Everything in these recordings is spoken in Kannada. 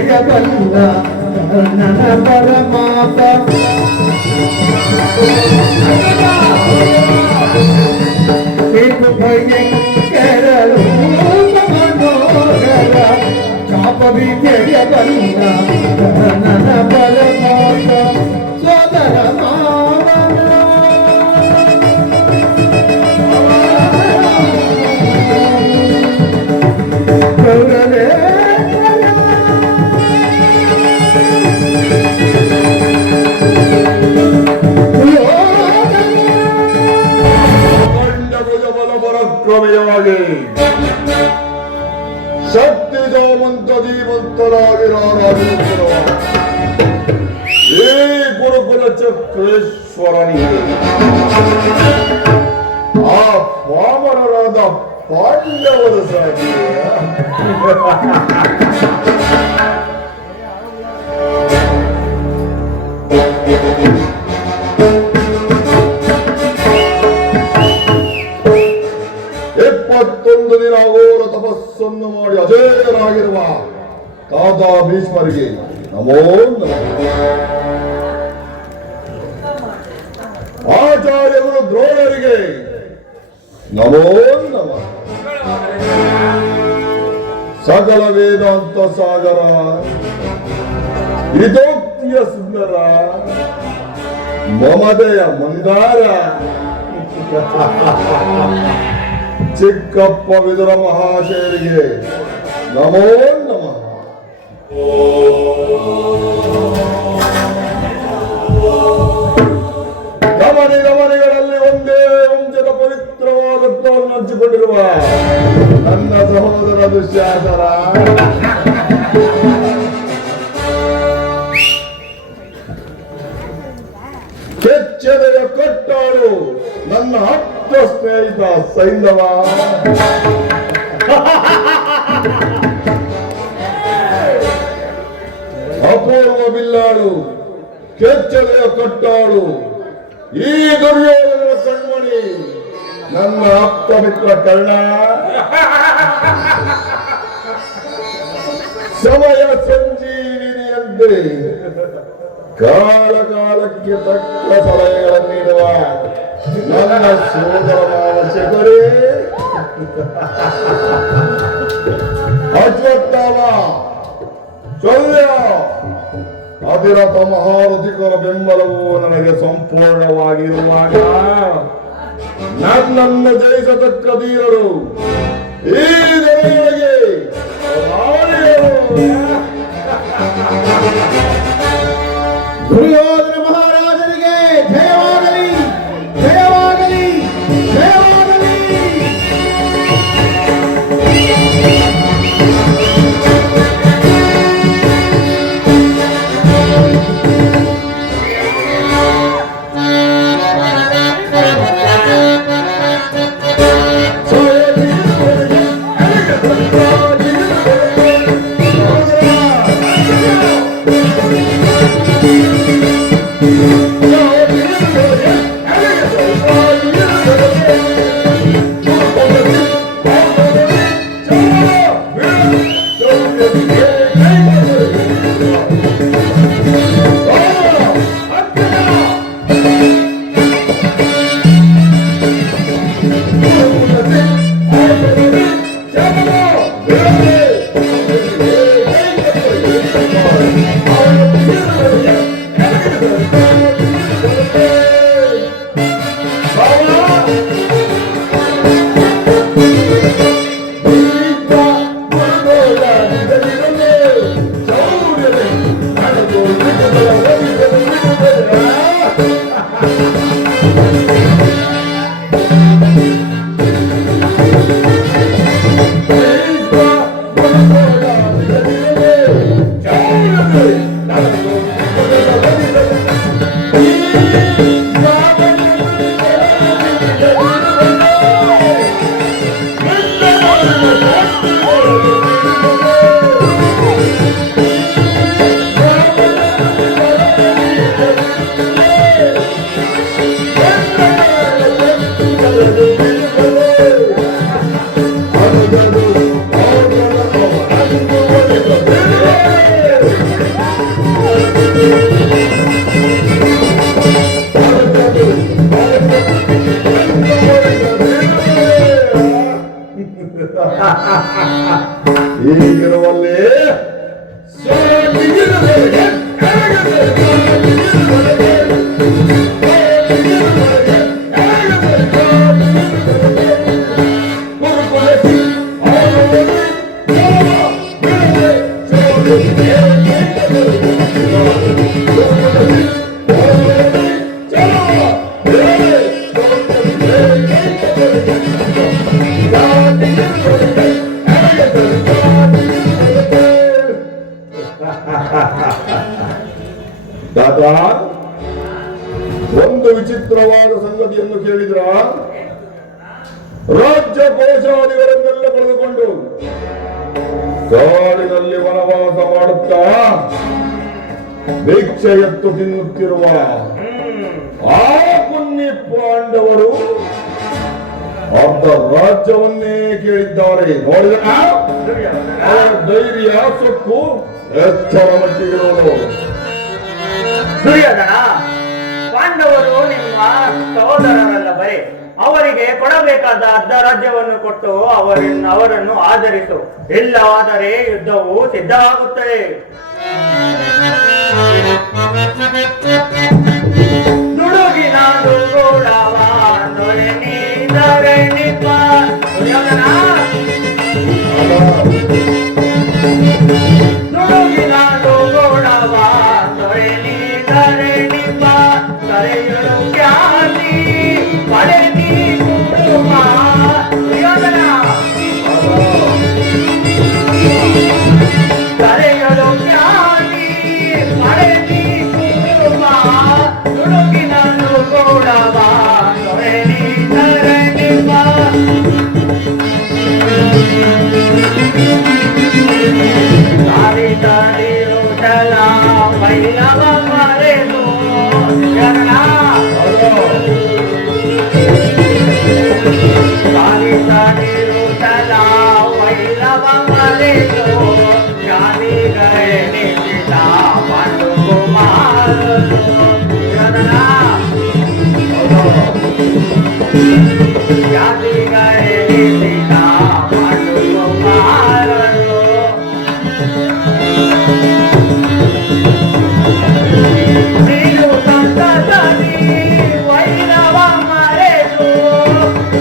ಜಯಬಲ್ಲ ನನ್ನ ಪರಮಾತ ಭಯಂಕರ ಮನೋಹರ ಚಾಪ ಜಯಬಲ್ಲ ನನ್ನ ಪರಮಾತ ಸೋದರ ಶಕ್ತಿ ಧೀಮಂತ ಧೀಮಂತರಾಗಿರಾರಾಧಿಸುತ್ತಿರುವ ಈ ಗುರುಕುಲ ಚಕ್ರೇಶ್ವರನಿಗೆ ಆ ಪಾಮರರಾದ ಪಾಂಡವರ ಸಾಗಿ ದಿನ ಅಘೋರ ತಪಸ್ಸನ್ನು ಮಾಡಿ ಅಜೇಯರಾಗಿರುವ ತಾತ ಭೀಷ್ಮರಿಗೆ ನಮೋ ನಮಃ. ಆಚಾರ್ಯರು ದ್ರೋಣರಿಗೆ ನಮೋ ನಮಃ. ಸಕಲ ವೇದಾಂತ ಸಾಗರ ಹಿತೋಕ್ತಿಯ ಸುಂದರ ಮಮತೆಯ ಮಂದಾರ ಚಿಕ್ಕಪ್ಪ ವಿದುರ ಮಹಾಶಯರಿಗೆ ನಮೋ ನಮಃ. ಗಮನಿಗಳಲ್ಲಿ ಒಂದೇ ವಂಶದ ಪವಿತ್ರವಾದ ರಕ್ತವನ್ನು ಹಂಚಿಕೊಂಡಿರುವ ನನ್ನ ಸಹೋದರ ದುಶ್ಯಾಸನ ಕೆಚ್ಚೆದೆಯ ಕಟ್ಟಾಳು ನನ್ನ ಆಪ್ತ ಸ್ನೇಹಿತ ಸೈಂಧವ ಅಪೂರ್ವ ಬಿಲ್ಲಾಳು ಕೆಚ್ಚೆದೆಯ ಕಟ್ಟಾಳು ಈ ದುರ್ಯೋಧನ ಕಣ್ಮಣಿ ನನ್ನ ಆಪ್ತ ಮಿತ್ರ ಕರ್ಣ ಸಮಯ ಸಂಜೀವಿನಿಯಂತೆ ಕಾಲ ಕಾಲಕ್ಕೆ ತಕ್ಕ ಸಲಹೆಗಳನ್ನು ನೀಡುವ ನನ್ನ ಸೋದರ ಮಾನಸಿಕರೇ ಅಶ್ವತ್ಥಾಮ ಶೌರ್ಯ ಅಧಿರಥ ಮಹಾರಥಿಕರ ಬೆಂಬಲವು ನನಗೆ ಸಂಪೂರ್ಣವಾಗಿರುವಾಗ ನನ್ನನ್ನು ಜಯಿಸತಕ್ಕ ಧೀರರು ಈ ಜನರಿಗೆ ದುರ್ಯೋಧನ ಮಹಾರಾಜರಿಗೆ ಜಯವಾಗಲಿ ಜಯವಾಗಲಿ ಜಯವಾಗಲಿ. ಒಲ್ಲೆ ಸಾಲಿಗಿರುವವರೆಗೆ ಎಡಗದೆ, ಸಾಲಿಗಿರುವವರೆಗೆ, ಸಾಲಿಗಿರುವವರೆಗೆ, ಎಡಗದೆ, ಸಾಲಿಗಿರುವವರೆಗೆ. ಗುರುಕುಲಸಿ ಆಳುವಲ್ಲಿ ಜಲವ ಬಿಡದೆ, ಸೋಲಿಗೆ ಕೈಗದರಿಗೆ. ಗುರುಕುಲಸಿ ಆಳುವಲ್ಲಿ ಜಲವ ಬಿಡದೆ, ಸೋಲಿಗೆ ಕೈಗದರಿಗೆ. ಸಾಲಿಗಿರುವವರೆಗೆ, ಎಡಗದೆ, ಸಾಲಿಗಿರುವವರೆಗೆ. ದಾದಾ, ಒಂದು ವಿಚಿತ್ರವಾದ ಸಂಗತಿಯನ್ನು ಕೇಳಿದ್ರ? ರಾಜ್ಯ ಕೋಶಾದಿಗಳನ್ನೆಲ್ಲ ಕಳೆದುಕೊಂಡು ಕಾಡಿನಲ್ಲಿ ವನವಾಸ ಮಾಡುತ್ತಾ ಭಿಕ್ಷೆ ಎತ್ತು ತಿನ್ನುತ್ತಿರುವ ಆ ಪುಣ್ಯ ಪಾಂಡವರು ಅರ್ಧ ರಾಜ್ಯವನ್ನೇ ಕೇಳಿದ್ದಾರೆ. ನೋಡಿದ ಅವರ ಧೈರ್ಯ ಸೊಕ್ಕು ಎಚ್ಚರ ಮಟ್ಟಿಗಿರುವುದು. ದುರ್ಯೋಧನ, ಪಾಂಡವರು ನಿಮ್ಮ ಸಹೋದರರಲ್ಲವೇ? ಅವರಿಗೆ ಕೊಡಬೇಕಾದ ಅರ್ಧ ರಾಜ್ಯವನ್ನು ಕೊಟ್ಟು ಅವರನ್ನು ಆಧರಿಸು. ಇಲ್ಲವಾದರೆ ಯುದ್ಧವು ಸಿದ್ಧವಾಗುತ್ತದೆ. ದುಡುಗಿನ ದುಗುಡವ ದೊರೆನಿಪ. ದುರ್ಯೋಧನ, ನುಡುಗಿನ ದುಗುಡವ ದೊರೆನಿಪ. ಕರೆಯಲು ಖ್ಯಾತಿ ಪಡೆದಿ ಕುಟುಂಬ. ದುರ್ಯೋಧನ, ಕರೆಯಲು ಖ್ಯಾತಿ ಪಡೆದಿ ಕುಟುಂಬ. ನುಡುಗಿನ ದುಗುಡವ ದೊರೆನಿಪ. ತಾರಿರುತ್ತಲ ಮೈಲವ ಮರೆದು. ತಾರಿರುತ್ತಲ ಮೈಲವ ಮರೆದು ಜಾತಿಗಳೆನಿಸಿದ ಪಾಂಡು ಕುಮಾರನು. ಜಾತಿಗಳೆನಿಸಿದ ಪಾಂಡು ಕುಮಾರನು. ನೀನು ಸಂತಸದಿ ವೈರವ ಮರೆತು.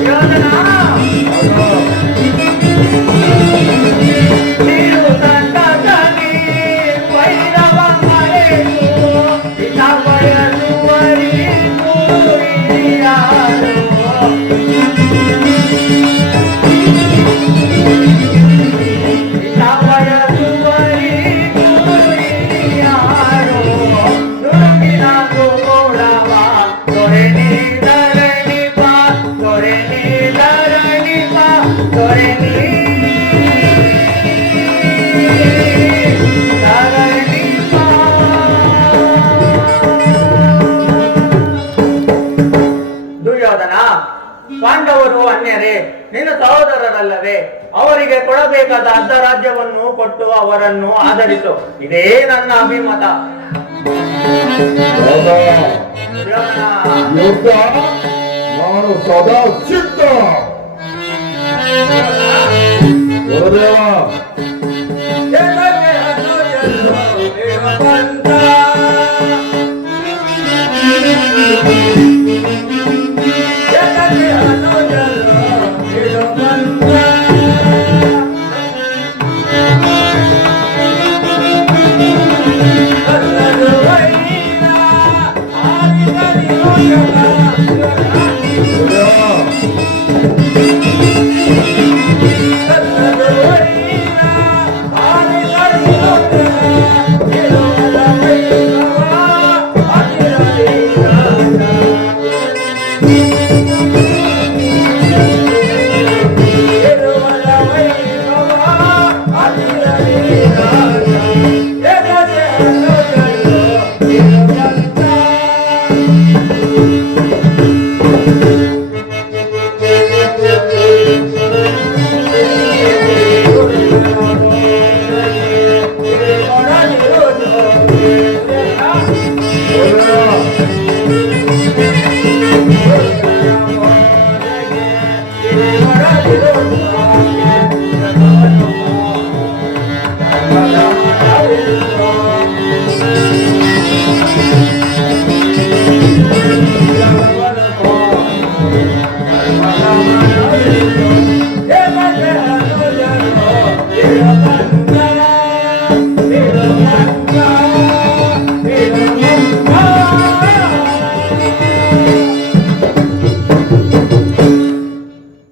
ಯೋಧನ, ನೀನು ಸಂತಸದಿ ವೈರವ ಮರೆತು. ಇತ ಬಯಸುವರಿಗೂ ಹಿರಿಯರು. ಇತ ಬಯಸುವರಿಗೂ ಹಿರಿಯರು. ನುಡುಗಿನ ದುಗುಡವ ದೊರೆನಿಪ. ದೊರೆನಿಪ. ದುರ್ಯೋಧನ, ಪಾಂಡವರು ಅನ್ಯರೇ, ನಿನ್ನ ಸಹೋದರರಲ್ಲವೇ? ಅವರಿಗೆ ಕೊಡಬೇಕಾದ ಅರ್ಧ ರಾಜ್ಯವನ್ನು ಕೊಟ್ಟು ಅವರನ್ನು ಆಧರಿಸು. ಇದೇ ನನ್ನ ಅಭಿಮತ. ದುರ್ಯೋಧನ, ಯುದ್ಧ ನಾನು ಸದಾ ಸಿದ್ಧ. ಗುರುದೇವ,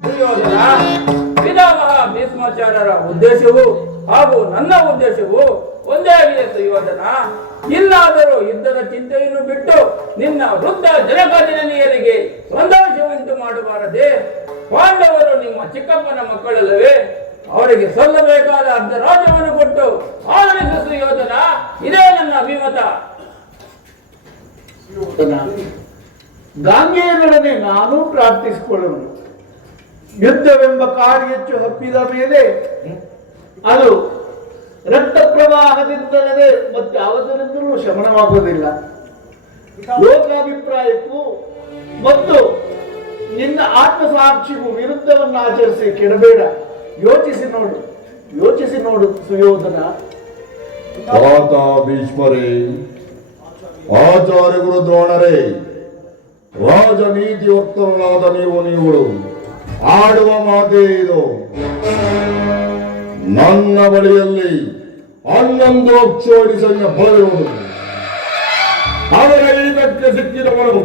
ದುರ್ಯೋಧನ, ಪಿತಾಮಹ ಭೀಷ್ಮಾಚಾರ್ಯರ ಉದ್ದೇಶವು ಹಾಗೂ ನನ್ನ ಉದ್ದೇಶವು ಒಂದೇ ಆಗಿದೆ ಸುಯೋಧನ. ಇನ್ನಾದರೂ ಯುದ್ಧದ ಚಿಂತೆಯನ್ನು ಬಿಟ್ಟು ನಿನ್ನ ವೃದ್ಧ ಜನಕಜನನಿಯರಿಗೆ ಸಂತೋಷವುಂಟು ಮಾಡಬಾರದೆ. ಪಾಂಡವರು ನಿಮ್ಮ ಚಿಕ್ಕಪ್ಪನ ಮಕ್ಕಳಲ್ಲವೇ? ಅವರಿಗೆ ಸಲ್ಲಬೇಕಾದ ಅರ್ಧ ರಾಜ್ಯವನ್ನು ಕೊಟ್ಟು ಆದರಿಸು ಸುಯೋಧನ. ಇದೇ ನನ್ನ ಅಭಿಮತ. ಗಾಂಗೇಯನೊಡನೆ ನಾನು ಪ್ರಾರ್ಥಿಸಿಕೊಳ್ಳುವನು. ಯುದ್ಧವೆಂಬ ಕಾರ್ಯಚ್ಚು ಹಬ್ಬಿದ ಮೇಲೆ ಅದು ರಕ್ತ ಪ್ರವಾಹದಿಂದಲೇ ಮತ್ತೆ ಯಾವುದರಿಂದಲೂ ಶಮನವಾಗುವುದಿಲ್ಲ. ಲೋಕಾಭಿಪ್ರಾಯಕ್ಕೂ ಮತ್ತು ನಿನ್ನ ಆತ್ಮಸಾಕ್ಷಿಗೂ ವಿರುದ್ಧವನ್ನು ಆಚರಿಸಿ ಕೆಡಬೇಡ. ಯೋಚಿಸಿ ನೋಡು ಸುಯೋಧನ. ತಾತ ಭೀಷ್ಮರೇ, ಆಚಾರ್ಯ ಗುರು ದ್ರೋಣರೇ, ರಾಜನೀತಿ ವಕ್ತರನಾದ ನೀವುಗಳು ಆಡುವ ಮಾತೇ ಇದು. ನನ್ನ ಬಳಿಯಲ್ಲಿ 11 ಅಕ್ಷೋಣಿ ಸೈನ್ಯ ಬಲವಿರುವುದು. ಅವರ ಇದಕ್ಕೆ ಸಿಕ್ಕಿದವನು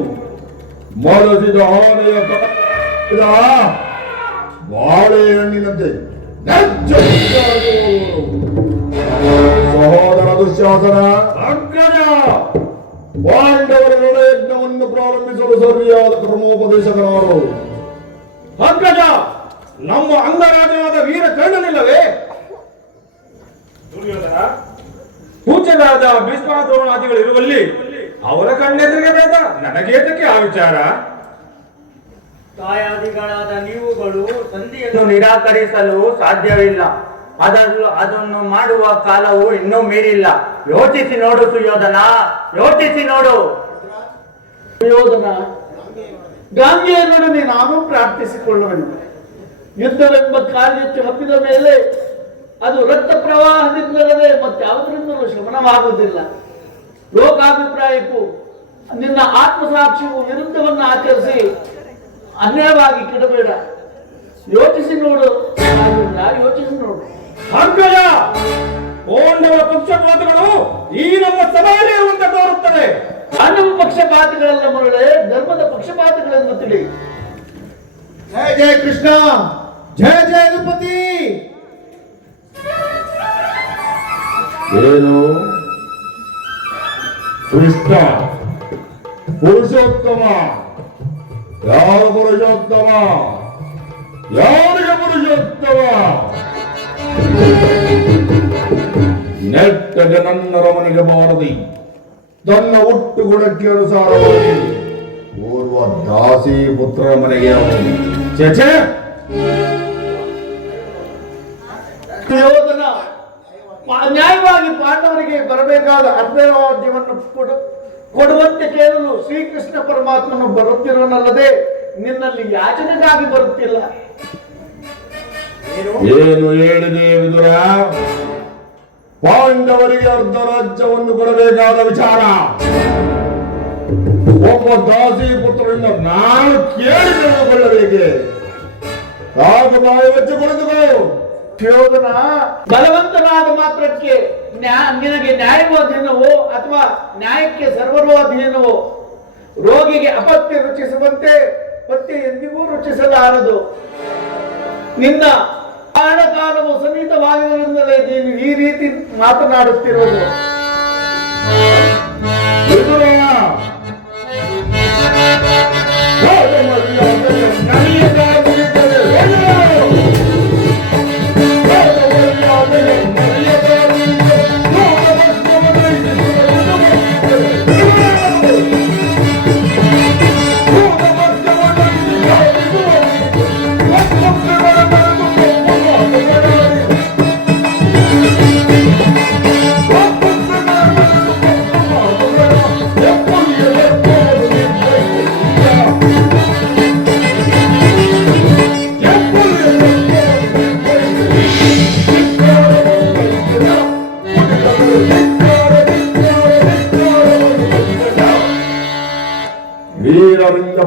ಮಲಸಿದ ಆನೆಯ ಬಾಳೆಹಣ್ಣಿನಂತೆ ಸಹೋದರ ದುಶ್ಯಾಸನ, ಅಗ್ರಜ, ಪಾಂಡವರ ರಣಯಜ್ಞವನ್ನು ಪ್ರಾರಂಭಿಸಲು ಸರಿಯಾದ ಕ್ರಮೋಪದೇಶಕನಾರು. ಅಗ್ರಜ, ನಮ್ಮ ಅಂಗರಾಜನಾದ ವೀರ ಕರ್ಣನಿಲ್ಲವೇ? ದುರ್ಯೋಧನ, ಪೂಜ್ಯರಾದ ಭೀಷ್ಮಾದ್ರೋಣಾದಿಗಳು ಇರುವಲ್ಲಿ ಅವರ ಕಣ್ಣೆದುರಿಗೆ ಬೇಡ, ನನಗೇತಕ್ಕೆ ಆ ವಿಚಾರ? ಕಾಯಾದಿಗಳಾದ ನೀವುಗಳು ಸಂಧಿಯನ್ನು ನಿರಾಕರಿಸಲು ಸಾಧ್ಯವಿಲ್ಲ. ಅದನ್ನು ಮಾಡುವ ಕಾಲವು ಇನ್ನೂ ಮೀರಿಲ್ಲ. ಯೋಚಿಸಿ ನೋಡು ಸುಯೋಧನ, ಯೋಚಿಸಿ ನೋಡು. ಸುಯೋಧನ, ಗಾಂಗೇಯನೊಡನೆ ನಾನು ಪ್ರಾರ್ಥಿಸಿಕೊಳ್ಳುವೆನು. ಯುದ್ಧವೆಂಬ ಕಾರ್ಯಚ್ಚು ಹಬ್ಬಿದ ಮೇಲೆ ಅದು ರಕ್ತ ಪ್ರವಾಹದಿಂದಲೇ ಮತ್ತೆ ಯಾವುದರಿಂದಲೂ ಶಮನವಾಗುವುದಿಲ್ಲ. ಲೋಕಾಭಿಪ್ರಾಯಕ್ಕೂ ನಿನ್ನ ಆತ್ಮಸಾಕ್ಷಿಗೂ ವಿರುದ್ಧವನ್ನು ಆಚರಿಸಿ ಅನ್ಯಾಯವಾಗಿ ಕೆಡಬೇಡ. ಯೋಚಿಸಿ ನೋಡು. ಅಗ್ರಜ, ಪಾಂಡವರ ಪಕ್ಷಪಾತಗಳು ಈ ನಮ್ಮ ಸಭೆಯಲ್ಲಿ ಇರುವಂತೆ ತೋರುತ್ತದೆ. ನಮ್ಮ ಪಕ್ಷಪಾತಗಳೆಲ್ಲ ಮರಳೆ ಧರ್ಮದ ಪಕ್ಷಪಾತಗಳೆಂದು ತಿಳಿ. ಜಯ ಜಯ ಕೃಷ್ಣ, ಜಯ ಜಯ ದ್ರೌಪದಿ. ಏನು ಕೃಷ್ಣ ಪುರುಷೋತ್ತಮ? ಯಾವ ಪುರುಷೋತ್ತಮ? ಯಾರಿಗೆ ಪುರುಷೋತ್ತಮ? ನೆಟ್ಟಗೆ ನನ್ನ ರಮನಿಗೆ ಬಾರದಿ ತನ್ನ ಹುಟ್ಟು ಗುಣಕ್ಕೆ ಅನುಸಾರವಾಗಿ ಪೂರ್ವ ದಾಸಿ ಪುತ್ರರ ಮನೆಗೆ ಅವನು. ಛೆ, ಸುಯೋಧನ, ನ್ಯಾಯವಾಗಿ ಪಾಂಡವರಿಗೆ ಬರಬೇಕಾದ ಅರ್ಧರಾಜ್ಯವನ್ನು ಕೊಡುವಂತೆ ಕೇಳಲು ಶ್ರೀಕೃಷ್ಣ ಪರಮಾತ್ಮನು ಬರುತ್ತಿರುವನಲ್ಲದೆ ನಿನ್ನಲ್ಲಿ ಯಾಚನೆಗಾಗಿ ಬರುತ್ತಿಲ್ಲ. ಏನು ಹೇಳಿದೆ ವಿದುರ? ಪಾಂಡವರಿಗೆ ಅರ್ಧ ರಾಜ್ಯವನ್ನು ಕೊಡಬೇಕಾದ ವಿಚಾರ ಒಬ್ಬ ದಾಸಿ ಪುತ್ರರಿಂದ ನಾನು ಕೇಳಿ ತಿಳಿದುಕೊಳ್ಳಬೇಕೆ? ಸಾಕು, ಬಾಯಿ ಬಚ್ಚಿ ಕುಳಿತುಕೋ. ಸುಯೋಧನ, ಬಲವಂತನಾದ ಮಾತ್ರಕ್ಕೆ ನಿನಗೆ ನ್ಯಾಯವೋ ಅಧೀನವೋ ಅಥವಾ ನ್ಯಾಯಕ್ಕೆ ಸರ್ವರೂ ಅಧೀನವೋ? ರೋಗಿಗೆ ಅಪತ್ಯ ರುಚಿಸುವಂತೆ ಪಥ್ಯ ಎಂದಿಗೂ ರುಚಿಸಲಾರದು. ನಿನ್ನ ಕಾರಣಕಾಲವು ಸನ್ನಿಹಿತವಾಗಿರುವುದರಿಂದಲೇ ನೀನು ಈ ರೀತಿ ಮಾತನಾಡುತ್ತಿರುವುದು. ವಿದುರ,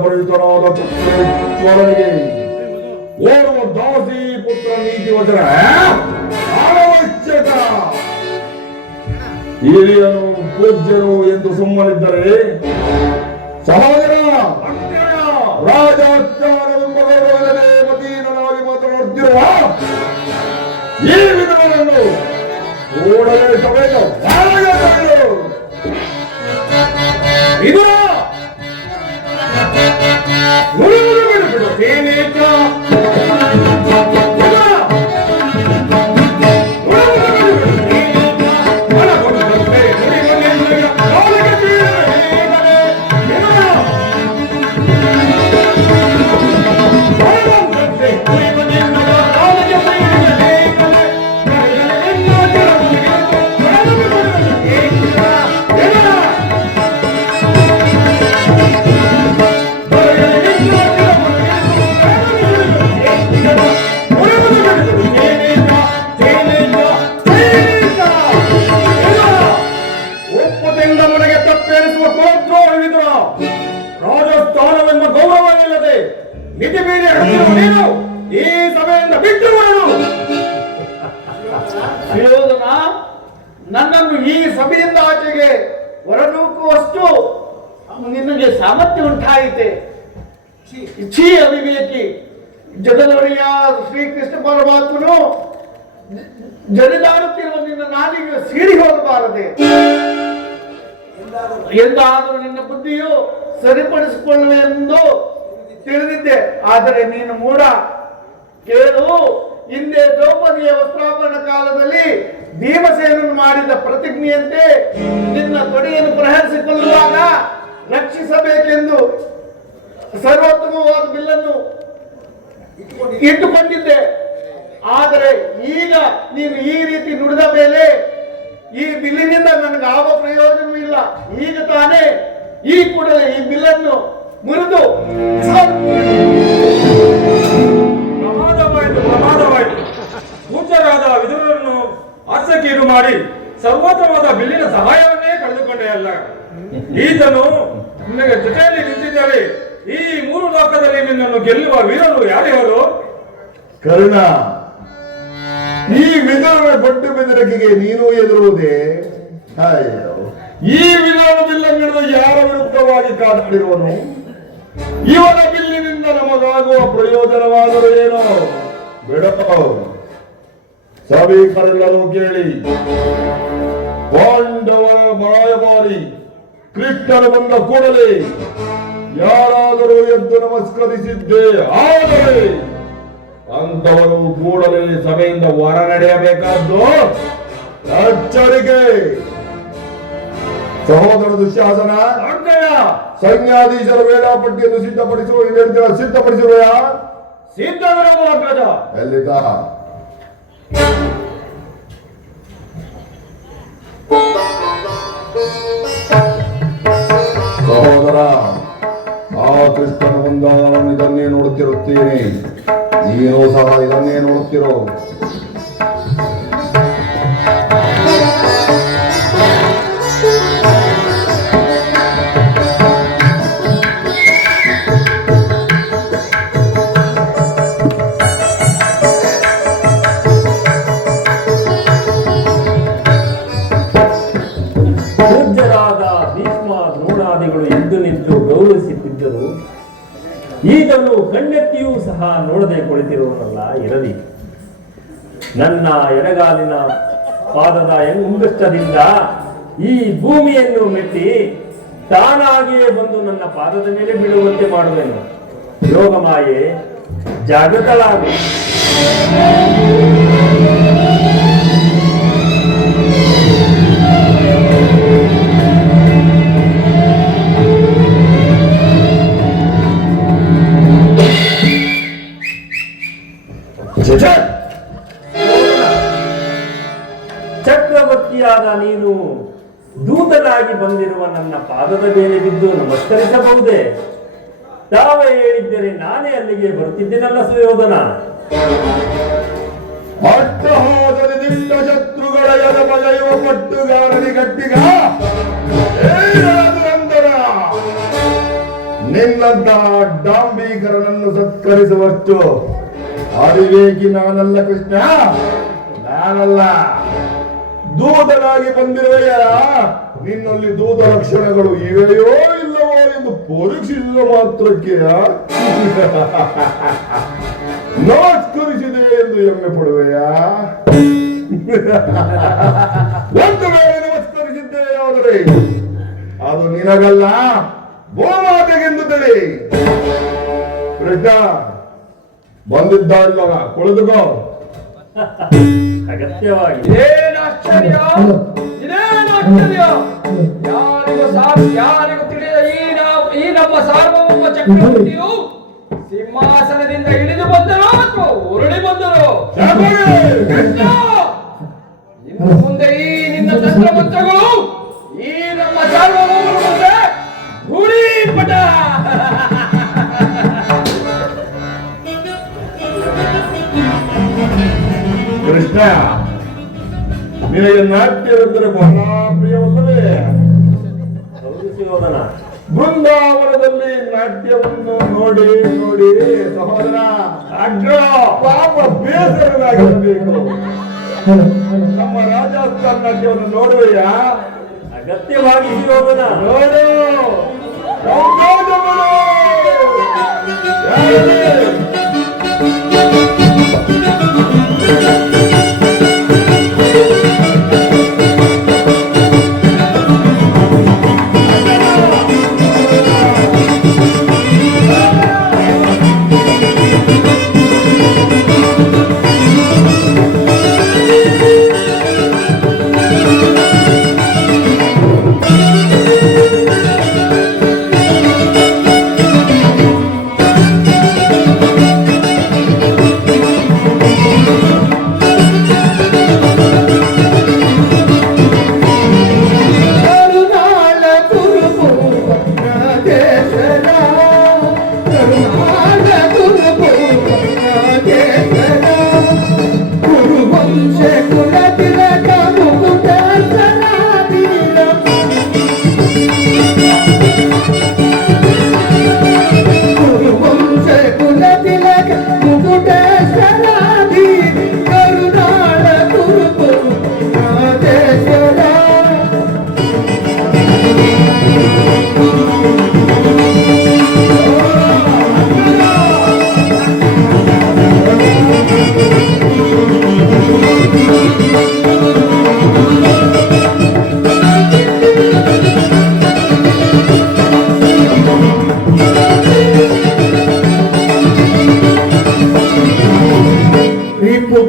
ಪ್ರಯುಕ್ತನಾದ ಚಕ್ರವರ್ತಿಗೆ ಓರ್ವ ದಾಸಿ ಪುತ್ರ ನೀತಿ ವಚನ ಅವಶ್ಯಕ. ಹಿರಿಯರು ಪೂಜ್ಯರು ಎಂದು ಸುಮ್ಮನಿದ್ದರೆ ಸಹೋದರ ರಾಜಾಚಾರವೆಂಬ ಗೌರವದಲ್ಲಿ ಮತೀನನಾಗಿ ಮಾತನಾಡುತ್ತಿರುವ ಈ ವಿಧವನ್ನು ಕೂಡಲೇ ಸಮೇತ ಇದು ಒಪ್ಪದಿಂದ ಮನೆಗೆ ತಪ್ಪೇರಿಸುವ ಕೋದ್ರೋಹವಿದ್ರ ರಾಜಸ್ಥಾನವೆಂಬ ಗೌರವ ಇಲ್ಲದೆ ಮಿತಿ ಮೀರಿ ಹತ್ತಿರುವ ನೀನು ಈ ಸಭೆಯಿಂದ ಬಿಟ್ಟು ಬರಲು. ಸುಯೋಧನ, ನನ್ನನ್ನು ಈ ಸಭೆಯಿಂದ ಆಚೆಗೆ ಹೊರನೂಕುವಷ್ಟು ನಿನಗೆ ಸಾಮರ್ಥ್ಯ ಉಂಟಾಯಿತೆ. ಛೀ ಅವಿವೇಕಿ! ಜಗದೊಡೆಯ ಶ್ರೀಕೃಷ್ಣ ಪರಮಾತ್ಮನು ಜರಿದಾಡುತ್ತಿರುವ ನಿನ್ನ ನಾಲಿಗೆ ಸೀರಿ ಹೋಗಬಾರದೆ. ಎಂದಾದರೂ ನಿನ್ನ ಬುದ್ಧಿಯು ಸರಿಪಡಿಸಿಕೊಳ್ಳುವೆ ಎಂದು ತಿಳಿದಿದ್ದೆ. ಆದರೆ ನೀನು ಮೂಢ. ಕೇಳು, ಹಿಂದೆ ದ್ರೌಪದಿಯ ವಸ್ತ್ರಾಪರಣ ಕಾಲದಲ್ಲಿ ಭೀಮಸೇನನು ಮಾಡಿದ ಪ್ರತಿಜ್ಞೆಯಂತೆ ನಿನ್ನ ತೊಡೆಯನ್ನು ಪ್ರಹರಿಸಿಕೊಳ್ಳುವಾಗ ರಕ್ಷಿಸಬೇಕೆಂದು ಸರ್ವೋತ್ತಮವಾದ ಬಿಲ್ಲನ್ನು ಇಟ್ಟುಕೊಂಡಿದ್ದೆ. ಆದರೆ ಈಗ ನೀನು ಈ ರೀತಿ ನುಡಿದ ಮೇಲೆ ಈ ಬಿಲ್ಲಿನಿಂದ ನನಗೆ ಯಾವ ಪ್ರಯೋಜನವಿಲ್ಲ. ಈಗ ತಾನೇ ಈ ಕೂಡಲೇ ಈ ಬಿಲ್ಲನ್ನು ಮುರಿದು ಪ್ರಮಾದವಾಯಿತು. ಪೂಜ್ಯರಾದ ವಿದುರರನ್ನು ಆಸಕೀರು ಮಾಡಿ ಸರ್ವೋತ್ತಮವಾದ ಬಿಲ್ಲಿನ ಸಹಾಯವನ್ನೇ ಕಳೆದುಕೊಂಡೆ ಅಲ್ಲ. ಈತನು ನಿನಗೆ ಜೊತೆಯಲ್ಲಿ ನಿಂತಿದ್ದಾರೆ. ಈ ಮೂರು ಲೋಕದಲ್ಲಿ ನಿನ್ನನ್ನು ಗೆಲ್ಲುವ ವೀರರು ಯಾರ್ಯಾರು? ಕರ್ಣ, ಈ ವಿಧವನ ಬೊಟ್ಟು ಬೆದರಿಕೆಗೆ ನೀನು ಎದುರುವುದೇ? ಅಯ್ಯೋ, ಈ ವಿಧವನ ಬಿಲ್ಲನ್ನು ಯಾರ ವಿರುದ್ಧವಾಗಿ ಕಾದಾಡಿರುವನು? ಇವನ ಬಿಲ್ಲಿನಿಂದ ನಮಗಾಗುವ ಪ್ರಯೋಜನವಾದರೂ ಏನೋ ಬಿಡೋ. ಸಭಿಕರೆಲ್ಲರೂ ಕೇಳಿ, ಪಾಂಡವರ ಮಾಯಮಾರಿ ಕೃಷ್ಣನು ಬಂದ ಕೂಡಲೇ ಯಾರಾದರೂ ಎದ್ದು ನಮಸ್ಕರಿಸಿದ್ದೇ ಆದರೆ ಅಂತವರು ಕೂಡಲೇ ಸಭೆಯಿಂದ ಹೊರ ನಡೆಯಬೇಕಾದ್ದು ಎಚ್ಚರಿಕೆ. ಸಹೋದರ ದುಶ್ಯಾಸನ, ಸೈನ್ಯಾಧೀಶರ ವೇಳಾಪಟ್ಟಿಯನ್ನು ಸಿದ್ಧಪಡಿಸಿರುವೆಯಾ? ಸಿದ್ಧವಿರಬಹುದು. ಎಲ್ಲಿದ್ದ? ಸಹೋದರ, ಆ ಕೃಷ್ಣನ ಮುಂದಾಗ ನಾನು ಇದನ್ನೇ ನೋಡುತ್ತಿರುತ್ತೇನೆ. ನೀನು ಸಹ ಇದನ್ನೇ ನೋಡುತ್ತಿರೋ. ಪೂಜ್ಯರಾದ ಭೀಷ್ಮ ದ್ರೋಣಾದಿಗಳು ಎದ್ದು ನಿಂತು ಗೌರವಿಸುತ್ತಿದ್ದರು. ಈಗಲೂ ಕಣ್ಣೆತ್ತಿಯೂ ಸಹ ನೋಡದೆ ಕುಳಿತಿರುವನಲ್ಲ ಇರಲಿ. ನನ್ನ ಎಡಗಾಲಿನ ಪಾದದ ಮುಂಗಷ್ಟದಿಂದ ಈ ಭೂಮಿಯನ್ನು ಮೆಟ್ಟಿ ತಾನಾಗಿಯೇ ಬಂದು ನನ್ನ ಪಾದದ ಮೇಲೆ ಬೀಳುವಂತೆ ಮಾಡುವೆನು. ಯೋಗಮಾಯೆ, ಜಾಗೃತಳಾಗು. ಚಕ್ರವರ್ತಿಯಾದ ನೀನು ದೂತನಾಗಿ ಬಂದಿರುವ ನನ್ನ ಪಾದದ ಮೇಲೆ ಬಿದ್ದು ನಮಸ್ಕರಿಸಬಹುದೇ? ತಾವೇ ಹೇಳಿದ್ದರೆ ನಾನೇ ಅಲ್ಲಿಗೆ ಬರುತ್ತಿದ್ದೇನಲ್ಲ ಸುಯೋಧನ. ಅಟ್ಟಹಾಸದ ನಿನ್ನ ಶತ್ರುಗಳ ಯದಮಜಯುವ ಪಟ್ಟುಗಾರನಿ ಗಟ್ಟಿಗ ಅಂದರ ನಿನ್ನಂತಹ ಡಾಂಬೀಕರನನ್ನು ಸತ್ಕರಿಸುವಷ್ಟು ಅವಿವೇಕಿ ನಾನಲ್ಲ ಕೃಷ್ಣ, ನಾನಲ್ಲ. ದೂತನಾಗಿ ಬಂದಿರುವೆಯ, ನಿನ್ನಲ್ಲಿ ದೂತ ಲಕ್ಷಣಗಳು ಇವೆಯೋ ಇಲ್ಲವೋ ಎಂದು ಪರೀಕ್ಷಿಸಿದ ಮಾತ್ರಕ್ಕೆ ನಮಸ್ಕರಿಸಿದೆ ಎಂದು ಹೆಮ್ಮೆ ಪಡುವೆಯ? ಒಂದು ವೇಳೆ ನಮಸ್ಕರಿಸಿದ್ದೇಯಾದರೆ ಅದು ನಿನಗಲ್ಲ, ಗೋಮಾತೆಗೆಂದು ತಿಳಿ. ಕೃಷ್ಣ ಬಂದಿದ್ದ ಇಲ್ಲವ, ಕುಳಿತುಕೋ. ಅಗತ್ಯವಾಗಿ ಏನ್ ಆಶ್ಚರ್ಯ, ಇದೇನು ಆಶ್ಚರ್ಯ! ಯಾರಿಗೂ ತಿಳಿದ ಈ ನಮ್ಮ ಸಾರ್ವಭೌಮ ಚಕ್ರವರ್ತಿಯು ಸಿಂಹಾಸನದಿಂದ ಇಳಿದು ಬಂದರೋ ಅಥವಾ ಉರುಳಿ ಬಂದರೋ? ಕೃಷ್ಣ, ಇನ್ನು ಮುಂದೆ ಈ ನಿನ್ನ ತಂತ್ರಮಂತ್ರಗಳು ಈ ನಮ್ಮ ಸಾರ್ವಭೌಮರ ಮುಂದೆ ಧೂಳೀಪಟ. ಕೃಷ್ಣ, ನಿನಗೆ ನಾಟ್ಯವೆಂದರೆ ಬಹಳ ಪ್ರಿಯವಲ್ಲವೇ? ಹೌದು ಸುಯೋಧನ. ಬೃಂದಾವನದಲ್ಲಿ ನಾಟ್ಯವನ್ನು ನೋಡಿ ನೋಡಿ ಸಹೋದರ ಅಗ್ರ ಪಾಪ ಬೇಸರನಾಗಿರಬೇಕು. ನಮ್ಮ ರಾಜಸ್ಥಾನ ನಾಟ್ಯವನ್ನು ನೋಡುವೆಯ? ಅಗತ್ಯವಾಗಿ ಸುಯೋಧನ. ನೋಡು, ಸಂತೋಷಪಡು.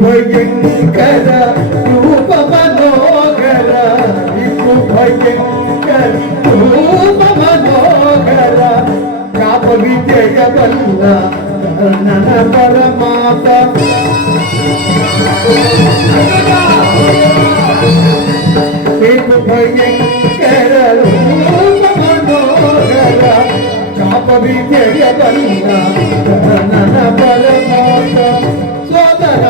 ಭಯಂಕರ ರೂಪ ಮನೋಹರ, ಇವು ಭಯಂಕರ ರೂಪ ಮನೋಹರ, ಕಾಪ ವಿಜಯ ಬಲ್ಲ ನನ್ನ ಪರಮಾತ. ಇವು ಭಯಂಕರ ರೂಪ ಮನೋಹರ, ಕಾಪ ವಿಜಯ ಬಲ್ಲ ನನ್ನ ಪರಮಾತ. ಸೋದರ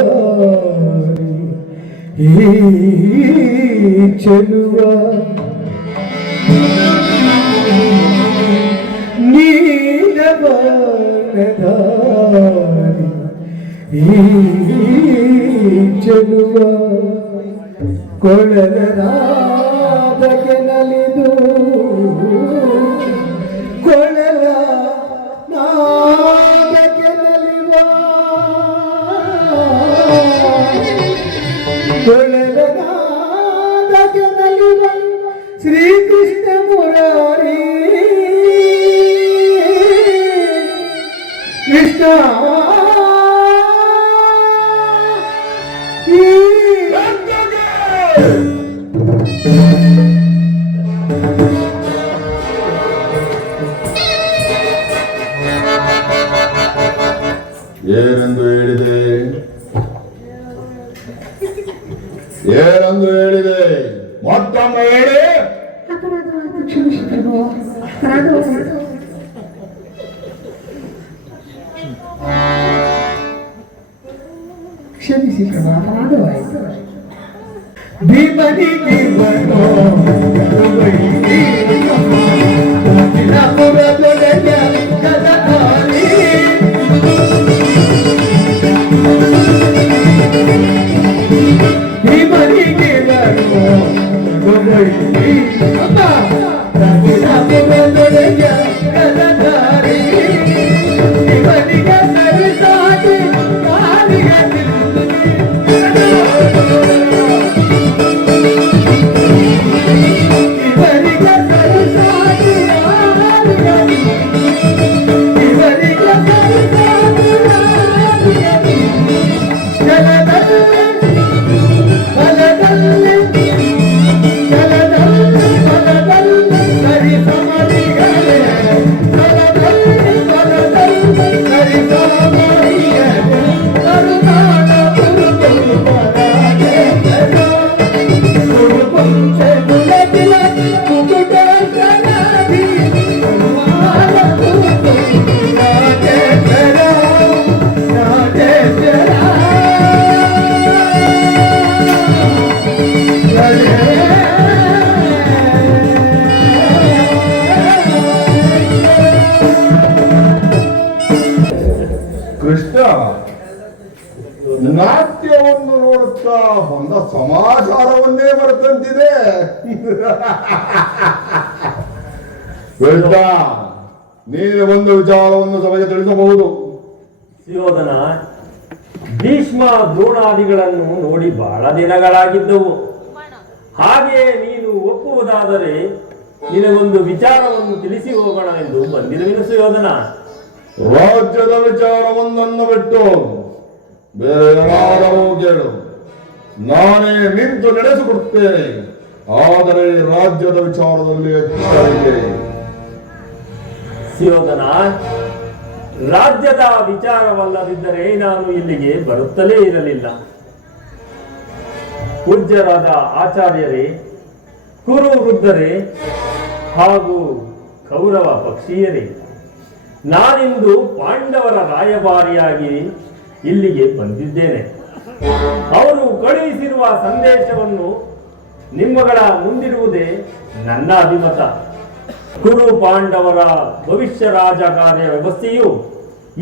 ನೀಲವರ್ಣಧಾರಿ ಈ ಚೆಲುವ ನೀಲವರ್ಣಧಾರಿ ಈ ಚೆಲುವ ಕೊಳಲನಾದಕ್ಕೆ ನಲಿದು ಕೊಳಲ ನಾದಕ್ಕೆ ನಲಿವ ಕೊಳಲನಾದಕ್ಕೆ ನಲಿವ ಶ್ರೀಕೃಷ್ಣ ಮುರಾರಿ ಕೃಷ್ಣ ಏನೆಂದು ಹೇಳಿದೆ ಏನೆಂದು ಹೇಳಿದೆ ಮತ್ತೊಮ್ಮೆ ಹೇಳಿ. ಕ್ಷಮಿಸಿ ಅಪರಾಧವಾಯಿತು. ಭೀಮನಿಗೆ ಕೃಷ್ಣ ನಾಟ್ಯವನ್ನು ನೋಡುತ್ತಾ ಬಂದ ಸಮಾಚಾರವನ್ನೇ ಬರ್ತಂತಿದೆ. ಕೃಷ್ಣ ನೀನು ಒಂದು ವಿಚಾರವನ್ನು ಸಭೆಗೆ ತಿಳಿಸಬಹುದು. ಸುಯೋಧನ, ಭೀಷ್ಮ ದ್ರೋಣಾದಿಗಳನ್ನು ನೋಡಿ ಬಹಳ ದಿನಗಳಾಗಿದ್ದವು. ಹಾಗೆಯೇ ನೀನು ಒಪ್ಪುವುದಾದರೆ ನಿನಗೊಂದು ವಿಚಾರವನ್ನು ತಿಳಿಸಿ ಹೋಗೋಣ ಎಂದು ಬಂದಿರುವೆನು ಸುಯೋಧನ. ರಾಜ್ಯದ ವಿಚಾರವೊಂದನ್ನು ಬಿಟ್ಟು ಬೇರೆ ಏನಾದರೂ ಕೇಳು. ನಾನೇ ನಿಂತು ನಡೆಸಿಕೊಡುತ್ತೇನೆ. ಆದರೆ ರಾಜ್ಯದ ವಿಚಾರದಲ್ಲಿ ಎಚ್ಚರಿಕೆ. ಸುಯೋಧನ, ರಾಜ್ಯದ ವಿಚಾರವಲ್ಲದಿದ್ದರೆ ನಾನು ಇಲ್ಲಿಗೆ ಬರುತ್ತಲೇ ಇರಲಿಲ್ಲ. ಪೂಜ್ಯರಾದ ಆಚಾರ್ಯರೇ, ಕುರು ವೃದ್ಧರೇ ಹಾಗೂ ಕೌರವ ಪಕ್ಷೀಯರೇ, ನಾನಿಂದು ಪಾಂಡವರ ರಾಯಭಾರಿಯಾಗಿ ಇಲ್ಲಿಗೆ ಬಂದಿದ್ದೇನೆ. ಅವರು ಕಳುಹಿಸಿರುವ ಸಂದೇಶವನ್ನು ನಿಮ್ಮಗಳ ಮುಂದಿಡುವುದೇ ನನ್ನ ಅಭಿಮತ. ಕುರು ಪಾಂಡವರ ಭವಿಷ್ಯ ರಾಜಕಾರ್ಯ ವ್ಯವಸ್ಥೆಯು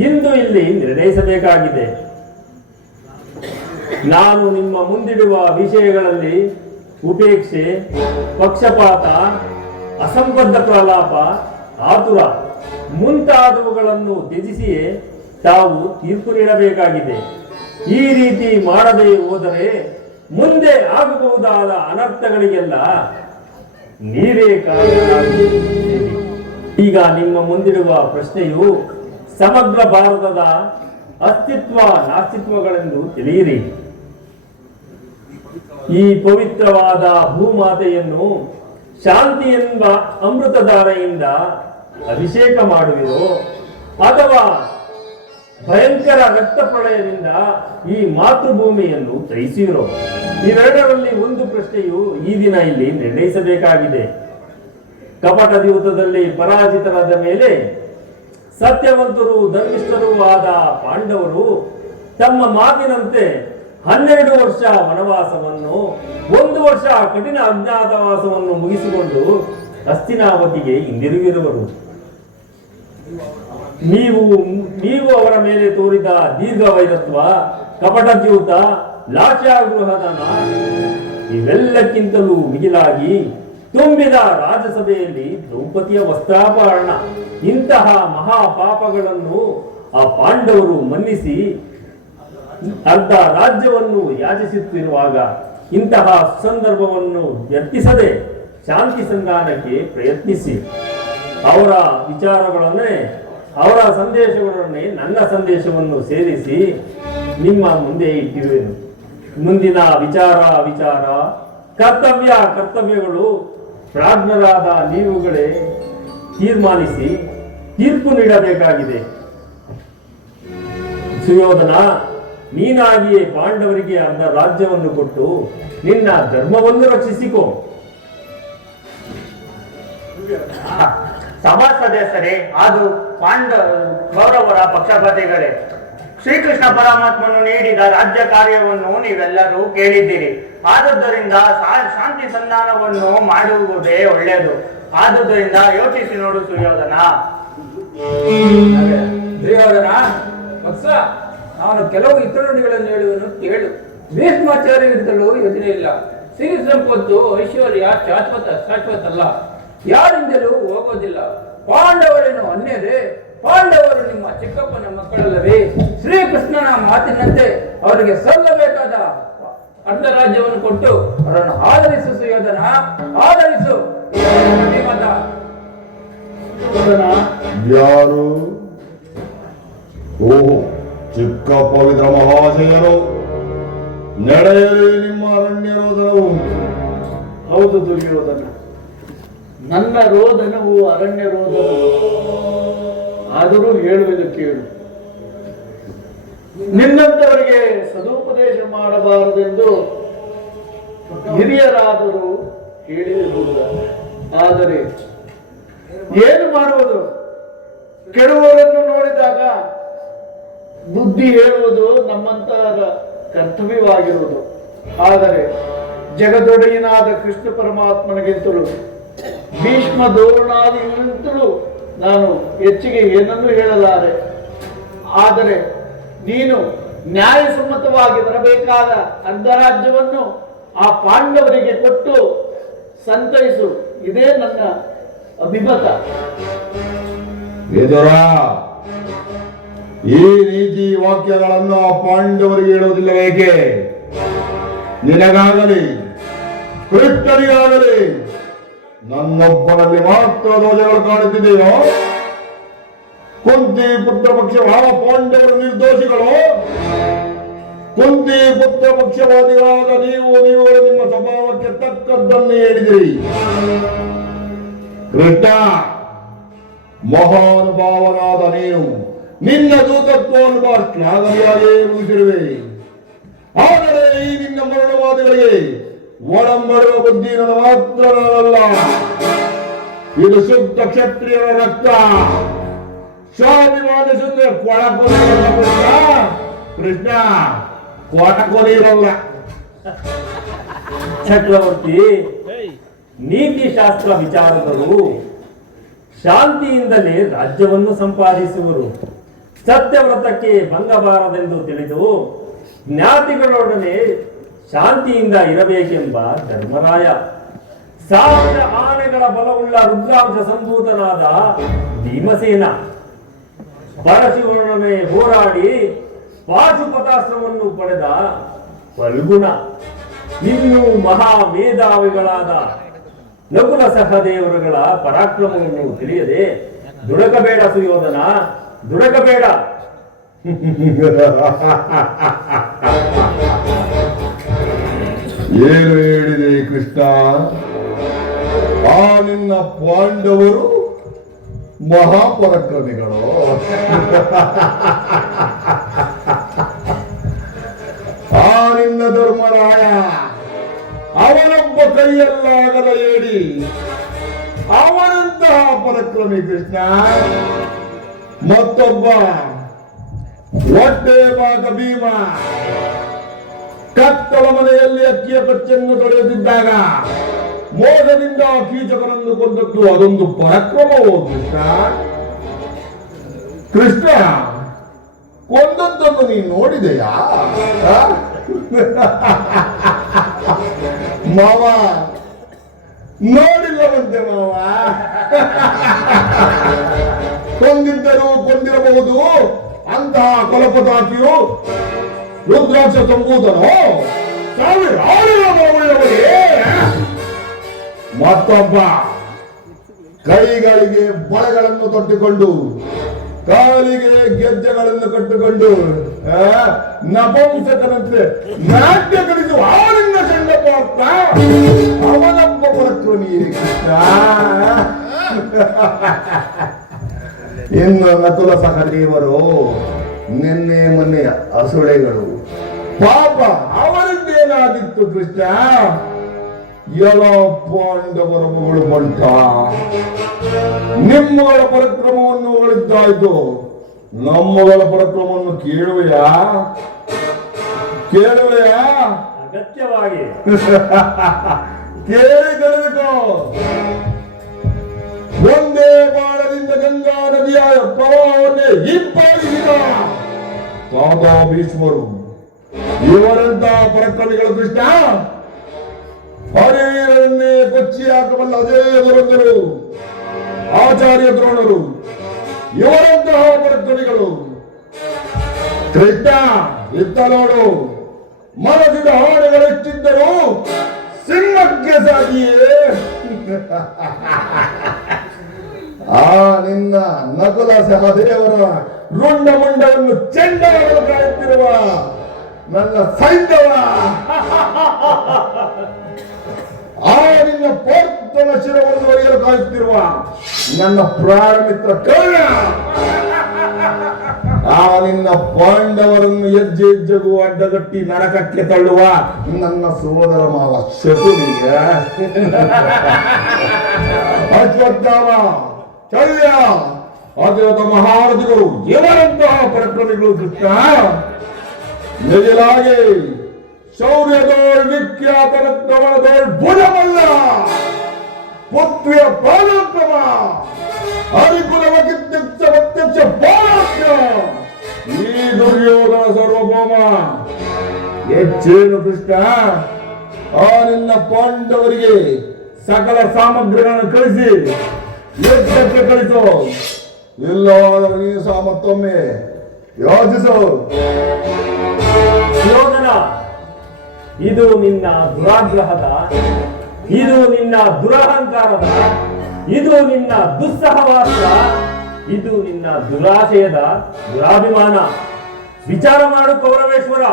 ಇಂದು ಇಲ್ಲಿ ನಿರ್ಣಯಿಸಬೇಕಾಗಿದೆ. ನಾನು ನಿಮ್ಮ ಮುಂದಿಡುವ ವಿಷಯಗಳಲ್ಲಿ ಉಪೇಕ್ಷೆ, ಪಕ್ಷಪಾತ, ಅಸಂಬದ್ಧ ಪ್ರಲಾಪ, ಆತುರ ಮುಂತಾದವುಗಳನ್ನು ತ್ಯಜಿಸಿಯೇ ತಾವು ತೀರ್ಪು ನೀಡಬೇಕಾಗಿದೆ. ಈ ರೀತಿ ಮಾಡದೇ ಹೋದರೆ ಮುಂದೆ ಆಗಬಹುದಾದ ಅನರ್ಥಗಳಿಗೆಲ್ಲ ನೀವೇ ಕಾರಣರಾಗುತ್ತೀರಿ. ಈಗ ನಿಮ್ಮ ಮುಂದಿರುವ ಪ್ರಶ್ನೆಯು ಸಮಗ್ರ ಭಾರತದ ಅಸ್ತಿತ್ವ ನಾಸ್ತಿತ್ವಗಳೆಂದು ತಿಳಿಯಿರಿ. ಈ ಪವಿತ್ರವಾದ ಭೂಮಾತೆಯನ್ನು ಶಾಂತಿ ಎಂಬ ಅಮೃತಧಾರೆಯಿಂದ ಅಭಿಷೇಕ ಮಾಡುವಿರೋ ಅಥವಾ ಭಯಂಕರ ರಕ್ತ ಪ್ರಳಯದಿಂದ ಈ ಮಾತೃಭೂಮಿಯನ್ನು ತ್ಯಜಿಸಿರೋ? ಇವೆರಡರಲ್ಲಿ ಒಂದು ಪ್ರಶ್ನೆಯು ಈ ದಿನ ಇಲ್ಲಿ ನಿರ್ಣಯಿಸಬೇಕಾಗಿದೆ. ಕಪಟ ದ್ಯೂತದಲ್ಲಿ ಪರಾಜಿತರಾದ ಮೇಲೆ ಸತ್ಯವಂತರು ಧರ್ಮಿಷ್ಠರೂ ಆದ ಪಾಂಡವರು ತಮ್ಮ ಮಾತಿನಂತೆ 12 ವರ್ಷ ವನವಾಸವನ್ನು, 1 ವರ್ಷ ಕಠಿಣ ಅಜ್ಞಾತವಾಸವನ್ನು ಮುಗಿಸಿಕೊಂಡು ಹಸ್ತಿನಾವತಿಗೆ ಹಿಂದಿರುಗಿರುವರು. ನೀವು ಅವರ ಮೇಲೆ ತೋರಿದ ದೀರ್ಘ ವೈರತ್ವ, ಕಪಟದ್ಯೂತ, ಲಾಕ್ಷಾಗೃಹದನ ಇವೆಲ್ಲಕ್ಕಿಂತಲೂ ಮಿಗಿಲಾಗಿ ತುಂಬಿದ ರಾಜಸಭೆಯಲ್ಲಿ ದ್ರೌಪದಿಯ ವಸ್ತ್ರಾಪಹರಣ ಇಂತಹ ಮಹಾಪಾಪಗಳನ್ನು ಆ ಪಾಂಡವರು ಮನ್ನಿಸಿ ಅರ್ಧ ರಾಜ್ಯವನ್ನು ಯಾಚಿಸುತ್ತಿರುವಾಗ ಇಂತಹ ಸಂದರ್ಭವನ್ನು ವ್ಯರ್ಥಿಸದೆ ಶಾಂತಿ ಸಂಧಾನಕ್ಕೆ ಪ್ರಯತ್ನಿಸಿ. ಅವರ ವಿಚಾರಗಳನ್ನೇ, ಅವರ ಸಂದೇಶಗಳನ್ನೇ ನನ್ನ ಸಂದೇಶವನ್ನು ಸೇರಿಸಿ ನಿಮ್ಮ ಮುಂದೆ ಇಟ್ಟಿರುವೆನು. ಮುಂದಿನ ವಿಚಾರ ಕರ್ತವ್ಯಗಳು ಪ್ರಾಜ್ಞರಾದ ನೀವುಗಳೇ ತೀರ್ಮಾನಿಸಿ ತೀರ್ಪು ನೀಡಬೇಕಾಗಿದೆ. ಸುಯೋಧನ, ನೀನಾಗಿಯೇ ಪಾಂಡವರಿಗೆ ಅರ್ಧ ರಾಜ್ಯವನ್ನು ಕೊಟ್ಟು ನಿನ್ನ ಧರ್ಮವನ್ನು ರಕ್ಷಿಸಿಕೋ. ಸಭಾ ಸದಸ್ಯರೇ, ಅದು ಕೌರವರ ಪಕ್ಷಪಾತಿಗಳೇ, ಶ್ರೀಕೃಷ್ಣ ಪರಮಾತ್ಮನು ನೀಡಿದ ರಾಜ್ಯ ಕಾರ್ಯವನ್ನು ನೀವೆಲ್ಲರೂ ಕೇಳಿದ್ದೀರಿ. ಆದುದರಿಂದ ಶಾಂತಿ ಸಂಧಾನವನ್ನು ಮಾಡುವುದೇ ಒಳ್ಳೆಯದು. ಆದುದರಿಂದ ಯೋಚಿಸಿ ನೋಡು ಸುಯೋಧನ. ದುರ್ಯೋಧನ ವತ್ಸ, ನಾನು ಕೆಲವು ಇತರ ನುಡಿಗಳನ್ನು ಹೇಳುವನು ಕೇಳು. ಭೀಷ್ಮಾಚಾರ್ಯರಿಂದಲೂ ಯೋಚನೆ ಇಲ್ಲ. ಸಿರಿ ಸಂಪತ್ತು ಐಶ್ವರ್ಯ ಶಾಶ್ವತ ಅಲ್ಲ, ಯಾರಿಂದಲೂ ಹೋಗೋದಿಲ್ಲ. ಪಾಂಡವರೇನು ಅನ್ಯರೇ? ಪಾಂಡವರು ನಿಮ್ಮ ಚಿಕ್ಕಪ್ಪನ ಮಕ್ಕಳಲ್ಲವೇ? ಶ್ರೀಕೃಷ್ಣನ ಮಾತಿನಂತೆ ಅವರಿಗೆ ಸಲ್ಲಬೇಕಾದ ಅರ್ಧ ರಾಜ್ಯವನ್ನು ಕೊಟ್ಟು ಅವರನ್ನು ಆದರಿಸು ಸುಯೋಧನ, ಆದರಿಸು. ಯಾರು? ಓಹೋ, ಚಿಕ್ಕ ಪವಿತ್ರ ಮಹಾಶಯರು, ನಡೆಯಲಿ ನಿಮ್ಮ ಅರಣ್ಯ ರೋದನವು. ಹೌದು ದುರ್ಯೋಧನ, ನನ್ನ ರೋದನವು ಅರಣ್ಯ ರೋದನವು. ಆದರೂ ಹೇಳುವುದು ಕೇಳು. ನಿನ್ನಂತವರಿಗೆ ಸದುಪದೇಶ ಮಾಡಬಾರದೆಂದು ಹಿರಿಯರಾದರೂ ಹೇಳಿರಬಹುದು. ಆದರೆ ಏನು ಮಾಡುವುದು? ಕೆಡುವವರನ್ನು ನೋಡಿದಾಗ ಬುದ್ಧಿ ಹೇಳುವುದು ನಮ್ಮಂತರ ಕರ್ತವ್ಯವಾಗಿರುವುದು. ಆದರೆ ಜಗದೊಡೆಯನಾದ ಕೃಷ್ಣ ಪರಮಾತ್ಮನಿಗಿಂತಲೂ ಭೀಷ್ಮ ದ್ರೋಣಾದಿಗಳಿಗಿಂತಲೂ ನಾನು ಹೆಚ್ಚಿಗೆ ಏನನ್ನೂ ಹೇಳಲಾರೆ. ಆದರೆ ನೀನು ನ್ಯಾಯಸಮ್ಮತವಾಗಿ ಬರಬೇಕಾದ ಅರ್ಧ ರಾಜ್ಯವನ್ನು ಆ ಪಾಂಡವರಿಗೆ ಕೊಟ್ಟು ಸಂತೈಸು. ಇದೇ ನನ್ನ ಅಭಿಮತ. ವಿದುರ, ಈ ನೀತಿ ವಾಕ್ಯಗಳನ್ನು ಆ ಪಾಂಡವರಿಗೆ ಹೇಳುವುದಿಲ್ಲವೇಕೆ? ನಿನಗಾಗಲಿ ಕೃಷ್ಣನಿಗಾಗಲಿ ನನ್ನೊಬ್ಬನಲ್ಲಿ ಮಾತ್ರ ದೋಷಗಳು ಕಾಣುತ್ತಿದೆಯೋ? ಕುಂತಿ ಪುತ್ರ ಪಕ್ಷ ಪಾಂಡವರು ನಿರ್ದೋಷಿಗಳು? ಕುಂತಿ ಪುತ್ರ ಪಕ್ಷವಾದಿಗಳಾದ ನೀವುಗಳು ನಿಮ್ಮ ಸ್ವಭಾವಕ್ಕೆ ತಕ್ಕದ್ದನ್ನು ಹೇಳಿದಿರಿ. ಕೃಷ್ಣ, ಮಹಾನುಭಾವನಾದ ನೀನು ನಿನ್ನ ದೂತತ್ವವನ್ನು ಬಹಳ ಶ್ಲಾಘನೆಯಾಗೇ ಮುಗಿಸಿರುವೆ. ಆದರೆ ಈ ನಿನ್ನ ಮರಣವಾದಿಗಳಿಗೆ ಒಳಂಬಡುವ ಬುದ್ಧಿ ನನ್ನ ಮಾತ್ರವಲ್ಲ, ಇದು ಶುದ್ಧ ಕ್ಷತ್ರಿಯರ ರಕ್ತ. ಸ್ವಾಭಿಮಾನ ಸುಂದರ ಕೃಷ್ಣ ಕೊನೆಯಿರಲ್ಲ. ಚಕ್ರವರ್ತಿ, ನೀತಿಶಾಸ್ತ್ರ ವಿಚಾರದರು ಶಾಂತಿಯಿಂದಲೇ ರಾಜ್ಯವನ್ನು ಸಂಪಾದಿಸುವರು. ಸತ್ಯವ್ರತಕ್ಕೆ ಭಂಗಬಾರದೆಂದು ತಿಳಿದು ಜ್ಞಾತಿಗಳೊಡನೆ ಶಾಂತಿಯಿಂದ ಇರಬೇಕೆಂಬ ಧರ್ಮರಾಯ 1000 ಆನೆಗಳ ಬಲವುಳ್ಳ ರುದ್ರಾಂಶ ಸಂಭೂತನಾದ ಭೀಮಸೇನ ಪರಶುರನೊಡನೆ ಹೋರಾಡಿ ಪಾಶುಪತಾಸ್ತ್ರವನ್ನು ಪಡೆದ ಫಲ್ಗುಣ, ಇನ್ನೂ ಮಹಾ ಮೇಧಾವಿಗಳಾದ ನಕುಲ ಸಹದೇವರುಗಳ ಪರಾಕ್ರಮವನ್ನು ತಿಳಿಯದೆ ದುಡಕಬೇಡ ಸುಯೋಧನ, ದುಡಕಬೇಡ. ಏನು ಹೇಳಿದೆ ಕೃಷ್ಣ? ಆ ನಿನ್ನ ಪಾಂಡವರು ಮಹಾಪರಾಕ್ರಮಿಗಳು. ಆ ನಿನ್ನ ಧರ್ಮರಾಯ ಅವನೊಬ್ಬ ಕೈಯಲ್ಲಾಗದ ಏಡಿ, ಅವನಂತಹ ಪರಾಕ್ರಮಿ ಕೃಷ್ಣ. ಮತ್ತೊಬ್ಬ ಹೊಟ್ಟೆ ಭಾಗ ಭೀಮ ಕತ್ತಲ ಮನೆಯಲ್ಲಿ ಅಕ್ಕಿಯ ಕಚ್ಚನ್ನು ತೊಳೆಯುತ್ತಿದ್ದಾಗ ಮೋಸದಿಂದ ಕೀಚಕನನ್ನು ಕೊಂದದ್ದು ಅದೊಂದು ಪರಾಕ್ರಮವೋ ಕೃಷ್ಣ? ಕೃಷ್ಣ, ಕೊಂದದ್ದನ್ನು ನೀನು ನೋಡಿದೆಯಾ? ಮಾವ ನೋಡಿಲ್ಲವಂತೆ ಮಾವ. ಕೊಂದಿದ್ದರೂ ಕೊಂದಿರಬಹುದು ಅಂತಹ ಕೊಲಪತಾಕಿಯು ರುದ್ರಾಕ್ಷ ಸಂಭೂತನೋ 1000 ಆನೆಗಳವರಿಗೆ. ಮತ್ತೊಬ್ಬ ಕೈಗಳಿಗೆ ಬಳೆಗಳನ್ನು ತೊಟ್ಟಿಕೊಂಡು ಕಾಲಿಗೆ ಗೆಜ್ಜೆಗಳನ್ನು ಕಟ್ಟಿಕೊಂಡು ನಪುಂಸಕನಂತೆ ನಾಟ್ಯ ಕಲಿಸುವ ಆನಿಂದ ಚಂಡಪಾರ್ಥ ಅವನೊಬ್ಬ ಪರಾಕ್ರಮಿ ಕೃಷ್ಣ. ಇನ್ನು ನಕುಲ ಸಹದೇವರು ನಿನ್ನೆ ಮೊನ್ನೆ ಅಸುಳೆಗಳು, ಪಾಪ ಅವರಿಂದೇನಾದಿತ್ತು ಕೃಷ್ಣ? ಎಲ್ಲ ಪಾಂಡವರ ಮಗಳು ಬಂಟ ನಿಮ್ಮಗಳ ಪರಾಕ್ರಮವನ್ನು ಹೊಗಳಿದ್ದಾಯ್ತು, ನಮ್ಮಗಳ ಪರಾಕ್ರಮವನ್ನು ಕೇಳುವೆಯಾ? ಅಗತ್ಯವಾಗಿ ಕೇಳಿ ತಿಳಿದುಕೋ. ಒಂದೇ ಬಾಣದಿಂದ ಗಂಗಾ ನದಿಯ ಪ್ರವಾಹವನ್ನೇ ಹಿಂಪಾಗಿಸಿದ ತಾತ ಭೀಷ್ಮರು ಇವರಂತಹ ಪರಾಕ್ರಮಿಗಳು ಕೃಷ್ಣ. ಹರಿವೀರನ್ನೇ ಕೊಚ್ಚಿ ಹಾಕಬಲ್ಲ ಅಜೇಯ ದುರಂದರು ಆಚಾರ್ಯ ದ್ರೋಣರು ಇವರಂತಹ ಪರಾಕ್ರಮಿಗಳು ಕೃಷ್ಣ. ಇತ್ತ ನೋಡು, ಮನಸ್ಸಿದ ಹಾಡುಗಳೆಷ್ಟಿದ್ದರೂ ಸಿಂಹಕ್ಕೆ ಸಾಗಿಯೇ. ಆ ನಿನ್ನ ನಕುಲ ಸಹದೇವರ ರುಂಡ ಮುಂಡವನ್ನು ಚೆಂಡವನ್ನು ಕಾಯುತ್ತಿರುವ ನನ್ನ ಸೈನ್ಯವ, ಆ ನಿನ್ನ ಪೋರ್ತನ ಶಿರವನ್ನು ಒಡೆಯಲು ಕಾಯುತ್ತಿರುವ ನನ್ನ ಪ್ರಾಣ ಮಿತ್ರ ಕರ್ಣ, ಆ ನಿನ್ನ ಪಾಂಡವರನ್ನು ಹೆಜ್ಜೆ ಹೆಜ್ಜೆಗೂ ಅಡ್ಡಗಟ್ಟಿ ನರಕಕ್ಕೆ ತಳ್ಳುವ ನನ್ನ ಸೋದರ ಮಾವ ಶಕುನಿಗೆ, ಅಶ್ವತ್ಥಾಮ, ಶಲ್ಯ, ಅತಿರಥ ಮಹಾರಥಿಗಳು ಇವರಂತಹ ಪರಾಕ್ರಮಿಗಳು ಕೃಷ್ಣ. ಎದಿಲಾಗಿ ಶೌರ್ಯದೋಳ್ ವಿಖ್ಯಾತ ರತ್ನವಳದೋಳ್ ಭುಜಮಲ್ಲ, ಪೃಥ್ವಿಯ ಪರಾಕ್ರಮ, ಹರಿಕುಲವ ಕಿತ್ಯಕ್ಷ ಪ್ರತ್ಯಕ್ಷ ಪರಾಕ್ರಮ, ಈ ದುರ್ಯೋಧನ ಸಾರ್ವಭೌಮ. ಹೆಚ್ಚೇನು ಕೃಷ್ಣ? ಆ ನಿನ್ನ ಪಾಂಡವರಿಗೆ ಸಕಲ ಸಾಮಗ್ರಿಗಳನ್ನು ಕಳಿಸಿ ಯಜ್ಞಕ್ಕೆ ಕಳಿಸು, ಇಲ್ಲವಾದರೆ ನೀನು ಸಹ ಮತ್ತೊಮ್ಮೆ ಯೋಚಿಸು. ಯೋಧನ, ಇದು ನಿನ್ನ ದುರಾಗ್ರಹದ, ಇದು ನಿನ್ನ ದುರಹಂಕಾರದ, ಇದು ನಿನ್ನ ದುಸ್ಸಹವಾಸ, ಇದು ನಿನ್ನ ದುರಾಶಯದ ದುರಾಭಿಮಾನ. ವಿಚಾರ ಮಾಡು ಕೌರವೇಶ್ವರ.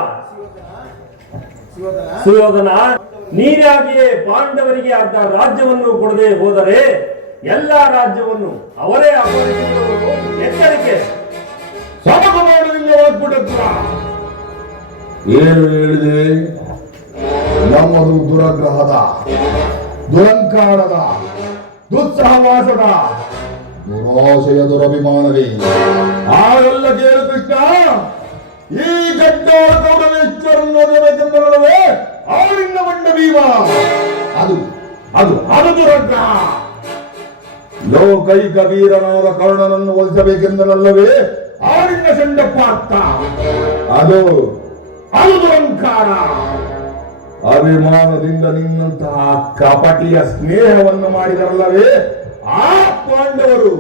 ಸುಯೋಧನ, ನೀನಾಗಿಯೇ ಪಾಂಡವರಿಗೆ ಅರ್ಧ ರಾಜ್ಯವನ್ನು ಕೊಡದೆ ಹೋದರೆ ಎಲ್ಲಾ ರಾಜ್ಯವನ್ನು ಅವರೇ ಅಪಹರಿಸಿಕೊಳ್ಳುವುದು ಎಚ್ಚರಿಕೆ. ಸಮಗ ಮಾಡುವುದಿಲ್ಲ ಹೋಗ್ಬಿಡುತ್ತ. ಏನು ಹೇಳಿದೆ? ನಮ್ಮದು ದುರಗ್ರಹದ, ದುರಂಕಾರದ, ದುಸ್ಸಹವಾಸದ, ದುರಾಶಯ ದುರಭಿಮಾನವೇ. ಆಗೆಲ್ಲ ಕೇಳು ಕೃಷ್ಣ, ಈ ಗಡ್ಡಾಳ ಗೌರವೇಶ್ವರನ್ನು ಓದಬೇಕೆಂಬುದಲ್ಲವೇ ಆಳಿನ ಮಂಡ ಭೀಮ. ಅದು ಅದು ಅದು ದುರಗ್ರಹ. ಲೋಕೈಕ ವೀರನಾದ ಕರ್ಣನನ್ನು ಒಲಿಸಬೇಕೆಂದನಲ್ಲವೇ ಆಳಿನ ಚಂಡಪಾರ್ಥ. ಅದು ಅದು ದುರಂಕಾರ. ಅಭಿಮಾನದಿಂದ ನಿನ್ನಂತಹ ಕಪಟಿಯ ಸ್ನೇಹವನ್ನು ಮಾಡಿದರಲ್ಲವೇ ಆ ಪಾಂಡವರು.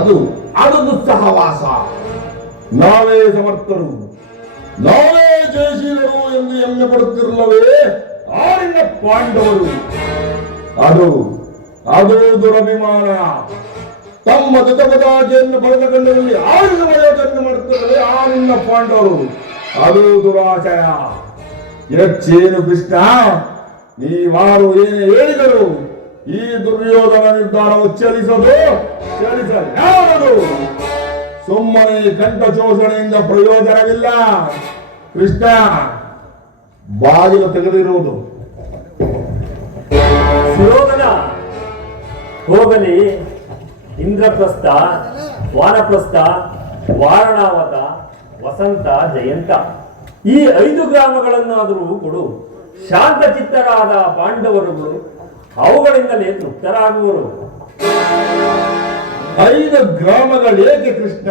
ಅದು ಅದು ದುಸ್ಸಹವಾಸ. ನಾವೇ ಸಮರ್ಥರು, ನಾವೇ ಜಯಶೀಲರು ಎಂದು ಹೆಮ್ಮೆ ಪಡುತ್ತಿರಲ್ಲವೇ ಆಳಿನ ಪಾಂಡವರು. ಅದು ಅದು ದುರಭಿಮಾನ. ತಮ್ಮ ಜಗಪದಾಜಿಯನ್ನು ಬರೆದಗಂಡರಲ್ಲಿ ಆಳಿನ ಮರ್ಯಾದೆಯನ್ನು ಮಾಡುತ್ತಿರಲೇ ಆಳಿನ ಪಾಂಡವರು. ಅದು ದುರಾಶಯ. ಹೆಚ್ಚೇನು ಕೃಷ್ಣ, ನೀವಾರು ಏನು ಹೇಳಿದರು ಈ ದುರ್ಯೋಧನ ನಿರ್ಧಾರವು ಚಲಿಸಲು ಸುಮ್ಮನೆ ಕಂಠ ಶೋಷಣೆಯಿಂದ ಪ್ರಯೋಜನವಿಲ್ಲ. ಕೃಷ್ಣ, ಬಾಗಿಲು ತೆಗೆದಿರುವುದು. ಸುಯೋಧನ, ಹೋಗಲಿ. ಇಂದ್ರಪ್ರಸ್ಥ, ವಾನಪ್ರಸ್ಥ, ವಾರಣಾವತ, ವಸಂತ, ಜಯಂತ ಈ 5 ಗ್ರಾಮಗಳನ್ನಾದರೂ ಕೊಡು. ಶಾಂತ ಚಿತ್ತರಾದ ಪಾಂಡವರುಗಳು ಅವುಗಳಿಂದಲೇ ತೃಪ್ತರಾಗುವರು. 5 ಗ್ರಾಮಗಳೇಕೆ ಕೃಷ್ಣ?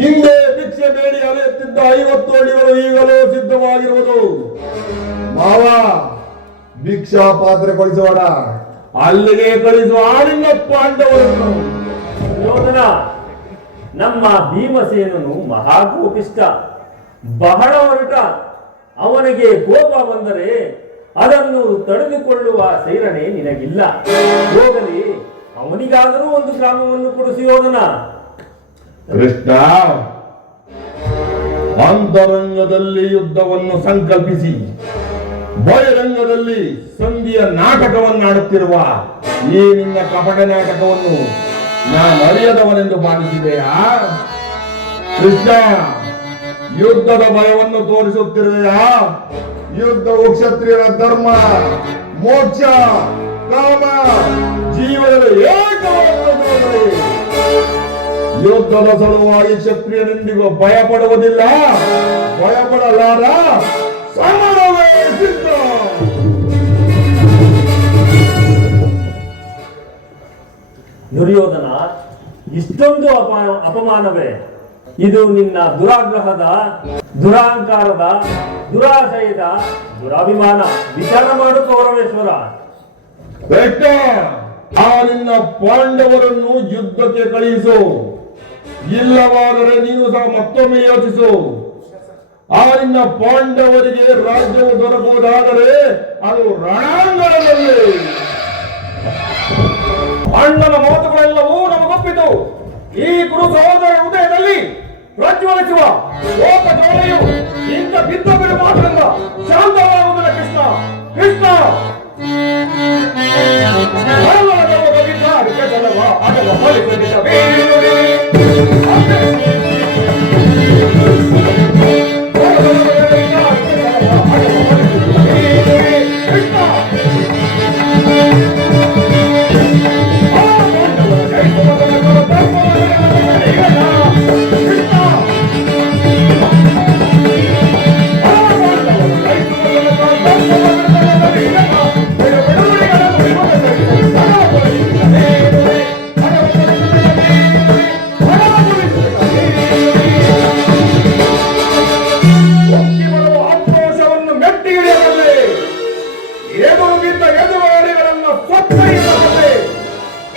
ಹಿಂದೆ ಭಿಕ್ಷೆ ಬೇಡಿ ಅಲೆಯುತ್ತಿದ್ದ 50 ಹಳ್ಳಿಗಳು ಈಗಲೂ ಸಿದ್ಧವಾಗಿರುವುದು. ಮಾವ, ಭಿಕ್ಷಾ ಪಾತ್ರೆ ಕಳಿಸೋಣ, ಅಲ್ಲಿಗೆ ಕಳಿಸುವ ಆಳಿನ ಪಾಂಡವರನ್ನು. ಯೋಧನ, ನಮ್ಮ ಭೀಮಸೇನನು ಮಹಾಕೋಪಿಷ್ಟ, ಬಹಳ ಹೊರಟ. ಅವನಿಗೆ ಕೋಪ ಬಂದರೆ ಅದನ್ನು ತಡೆದುಕೊಳ್ಳುವ ಸೈರಣೆ ನಿನಗಿಲ್ಲ. ಹೋಗಲಿ, ಅವನಿಗಾದರೂ ಒಂದು ಗ್ರಾಮವನ್ನು ಕೊಡಿಸಿ ಯೋಧನ. ಕೃಷ್ಣ, ಅಂತರಂಗದಲ್ಲಿ ಯುದ್ಧವನ್ನು ಸಂಕಲ್ಪಿಸಿ ಬಹಿರಂಗದಲ್ಲಿ ಸಂಧಿಯ ನಾಟಕವನ್ನಾಡುತ್ತಿರುವ ಈ ನಿನ್ನ ಕಪಟ ನಾಟಕವನ್ನು ನಾನು ಅರಿಯದವನೆಂದು ಭಾವಿಸಿದೆಯಾ? ಕೃಷ್ಣ, ಯುದ್ಧದ ಭಯವನ್ನು ತೋರಿಸುತ್ತಿರುವೆಯಾ? ಯುದ್ಧವು ಕ್ಷತ್ರಿಯರ ಧರ್ಮ, ಮೋಕ್ಷ, ಕಾಮ, ಜೀವನದ ಏಕವಾದ ಯುದ್ಧದ ಸಲುವಾಗಿ ಕ್ಷತ್ರಿಯನೆಂದಿಗೂ ಭಯಪಡುವುದಿಲ್ಲ, ಭಯಪಡಲಾರ. ಸಮರವೇ ಸಿದ್ಧ. ದುರ್ಯೋಧನ, ಇಷ್ಟೊಂದು ಅಪಮಾನವೇ? ಇದು ನಿನ್ನ ದುರಾಗ್ರಹದ, ದುರಾಂಕಾರದ, ದುರಾಶಯದ, ದುರಾಭಿಮಾನ. ವಿಚಾರ ಮಾಡು ಕೌರವೇಶ್ವರ. ಕೃಷ್ಣ, ಆ ನಿನ್ನ ಪಾಂಡವರನ್ನು ಯುದ್ಧಕ್ಕೆ ಕಳುಹಿಸು. ಇಲ್ಲವಾದರೆ ನೀನು ಸಹ ಮತ್ತೊಮ್ಮೆ ಯೋಚಿಸು. ಆ ನಿನ್ನ ಪಾಂಡವರಿಗೆ ರಾಜ್ಯವು ದೊರಕುವುದಾದರೆ ಅದು ರಣಾಂಗಣದಲ್ಲಿ. ಅಣ್ಣನ ಮಾತುಗಳೆಲ್ಲವೂ ನಮಗೊಪ್ಪಿತು. ಈ ಕುರು ಸಹೋದರ ಹೃದಯದಲ್ಲಿ ಪ್ರಜ್ವಲಿಸುವ ಲೋಕ ಜ್ವಾಲೆಯು ಇಂಥ ಬಿದ್ದ ಬಿಡು ಮಾತ್ರದಿಂದ ಶಾಂತವಾಗುವುದಿಲ್ಲ. ಕೃಷ್ಣ ಕೃಷ್ಣ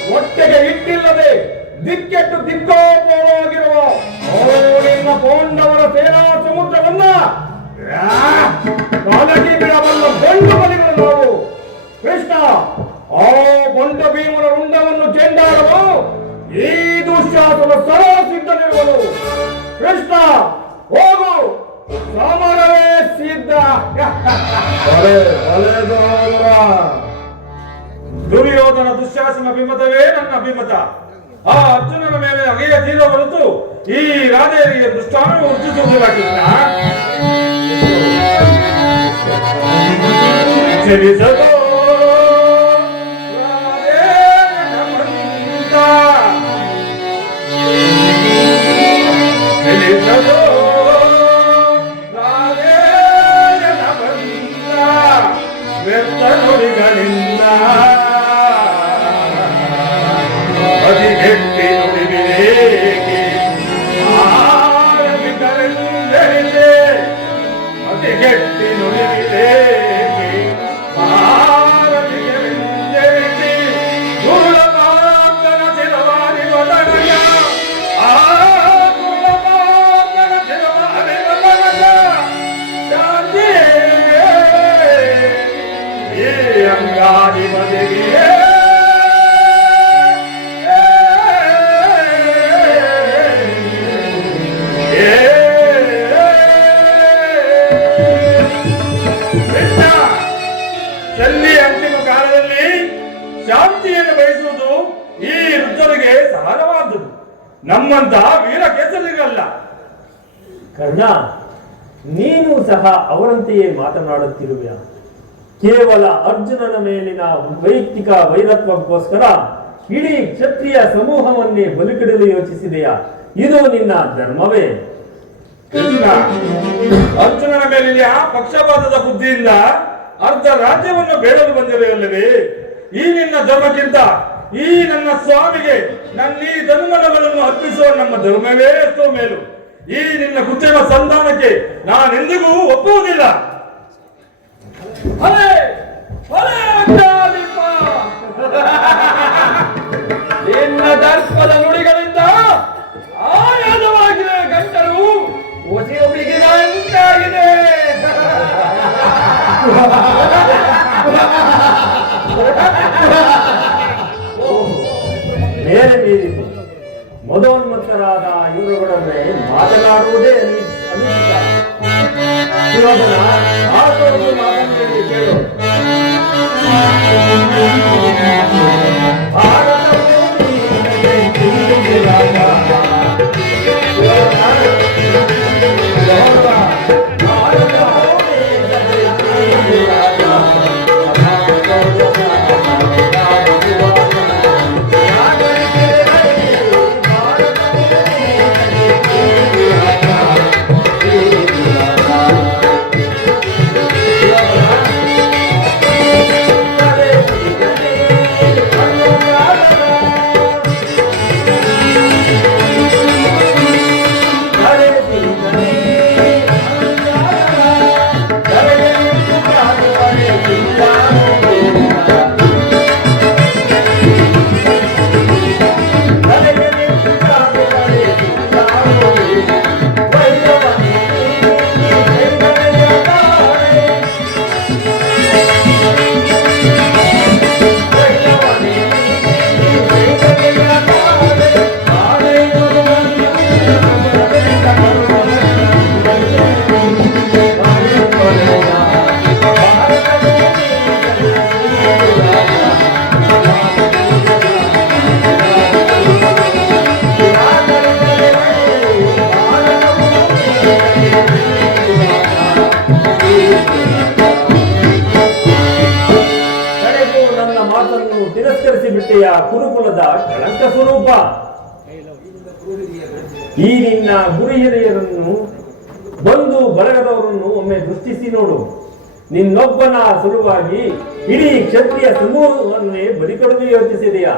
ಹೊಟ್ಟೆಗೆ ಇಟ್ಟಿಲ್ಲದೆ ದಿಕ್ಕೆಟ್ಟು ದಿಕ್ಕೋಪವಾಗಿರುವ ನಿನ್ನ ಪಾಂಡವರ ಸೇನಾ ಸಮುದ್ರವನ್ನ ಕಾಲಟಿ ಬಿಡಬಲ್ಲ ಬಂಡು ಬಲಿಗಳು ನಾವು. ಕೃಷ್ಣ, ಆ ಬಂಡ ಭೀಮನ ರುಂಡವನ್ನು ಚೆಂಡಾಡಲು ಈ ದುಶ್ಯಾಸನ ಸದಾ ಸಿದ್ಧನಿರುವನು. ಕೃಷ್ಣ, ಹೋಗು, ಸಮರವೇ ಸಿದ್ಧ. ಭಲೆ ಭಲೆ ಸಹೋದರ. ದುರ್ಯೋಧನ ದುಶ್ಯಾಸನ ಅಭಿಮತವೇ ನನ್ನ ಅಭಿಮತ. ಆ ಅರ್ಜುನನ ಮೇಲೆ ಅಗೆಯ ತೀರ ಹೊರತು ಈ ರಾಧೆಯರಿಗೆ ದೃಷ್ಟಾನ ಉರ್ಜಿಸುವುದಿಲ್ಲ ಕೃಷ್ಣ. ಚಲಿಸದೋ ರಾಧೆಯನ ಬಂದ, ಚಲಿಸದೋ ರಾಧೆಯನ ಬಂದ, ವ್ಯರ್ಥ ನುಡಿಗಳಿಂದ ಅತಿಗೆಟ್ಟಿ ನುಡಿಬೇಕೆ ಆರವಿತರೆಂದೆನಿದೆ, ಅತಿಗೆಟ್ಟಿ ನುಡಿಬೇಕೆ ಆರವಿತರೆಂದೆನಿಸಿ ಗುರುಳಮಾರ್ಗನ ಶಿರವಾರಿವ ತನಕ, ಆ ಗುರುಳಮಾರ್ಗನ ಶಿರವಾರಿವ ತನಕ ಶಾಂತಿ ಈ ಅಂಗಾದಿ ಬದಿಗೆ ಸಲ್ಲಿ ಅಂತಿಮ ಕಾಲದಲ್ಲಿ ಶಾಂತಿಯನ್ನು ಬಯಸುವುದು ಈ ವೃದ್ಧರಿಗೆ ಸಹಜವಾದದ್ದು, ನಮ್ಮಂತ ವೀರ ಕೇಸರಿಗಲ್ಲ. ಕರ್ಣ, ನೀನು ಸಹ ಅವರಂತೆಯೇ ಮಾತನಾಡುತ್ತಿರುವೆಯ. ಕೇವಲ ಅರ್ಜುನನ ಮೇಲಿನ ವೈಯಕ್ತಿಕ ವೈರತ್ವಕ್ಕೋಸ್ಕರ ಇಡೀ ಕ್ಷತ್ರಿಯ ಸಮೂಹವನ್ನೇ ಬಲಿಕಿಡಲು ಯೋಚಿಸಿದೆಯಾ? ಇದು ನಿನ್ನ ಧರ್ಮವೇ? ಕೃಷ್ಣ, ಅರ್ಜುನನ ಮೇಲಿನ ಪಕ್ಷಪಾತದ ಬುದ್ಧಿಯಿಂದ ಅರ್ಧ ರಾಜ್ಯವನ್ನು ಬೇಡಲು ಬಂದಿರಲಿಲ್ಲವೇ? ಈ ನಿನ್ನ ಧರ್ಮಕ್ಕಿಂತ ಈ ನನ್ನ ಸ್ವಾಮಿಗೆ ನನ್ನ ಈ ಧರ್ಮಗಳನ್ನು ಅರ್ಪಿಸುವ ನಮ್ಮ ಧರ್ಮವೇ ಎಷ್ಟೋ ಮೇಲು. ಈ ನಿನ್ನ ಕೃತ್ರಿಮ ಸಂಧಾನಕ್ಕೆ ನಾನೆಂದಿಗೂ ಒಪ್ಪುವುದಿಲ್ಲ. ಅಲೆ ಅಲೆ ಅಜ್ಜಾದೀಪ! ನಿನ್ನ ದರ್ಪದ ನುಡಿಗಳಿಂದ ಆಯಾಸವಾಗಿರುವ ಗಂಟಲು ಉಸಿರು ಬಿಗಿದಂತಾಗಿದೆ. ಮೇಲೆ ಮೀರಿತು ಮದೋನ್ಮತ್ತರಾದ ಇವರುಗಳನ್ನೇ ಮಾತನಾಡುವುದೇ ಅನುಚಿತ. ಶಿವನ ಆತನನ್ನು ಮಾತನಾಡಿ ಕೇಳು. ಭಾರತವು ನಿನಗೆ ತಿಳಿದಿರಾಗ. ಭಾರತವು ನಿನಗೆ ತಿಳಿದಿರಾಗ. ತಿರಸ್ಕರಿಸಿ ಬಿಟ್ಟೆಯ ಕುರುಕುಲದ ಕಳಂಕ ಸ್ವರೂಪ. ಈ ನಿನ್ನ ಗುರು ಹಿರಿಯರನ್ನು ಬಂಧು ಬಳಗದವರನ್ನು ಒಮ್ಮೆ ದೃಷ್ಟಿಸಿ ನೋಡು. ನಿನ್ನೊಬ್ಬನ ಸಲುವಾಗಿ ಇಡೀ ಕ್ಷತ್ರಿಯ ಸಮೂಹವನ್ನೇ ಬಲಿಕೊಡಲು ಯೋಚಿಸಿದೆಯಾ?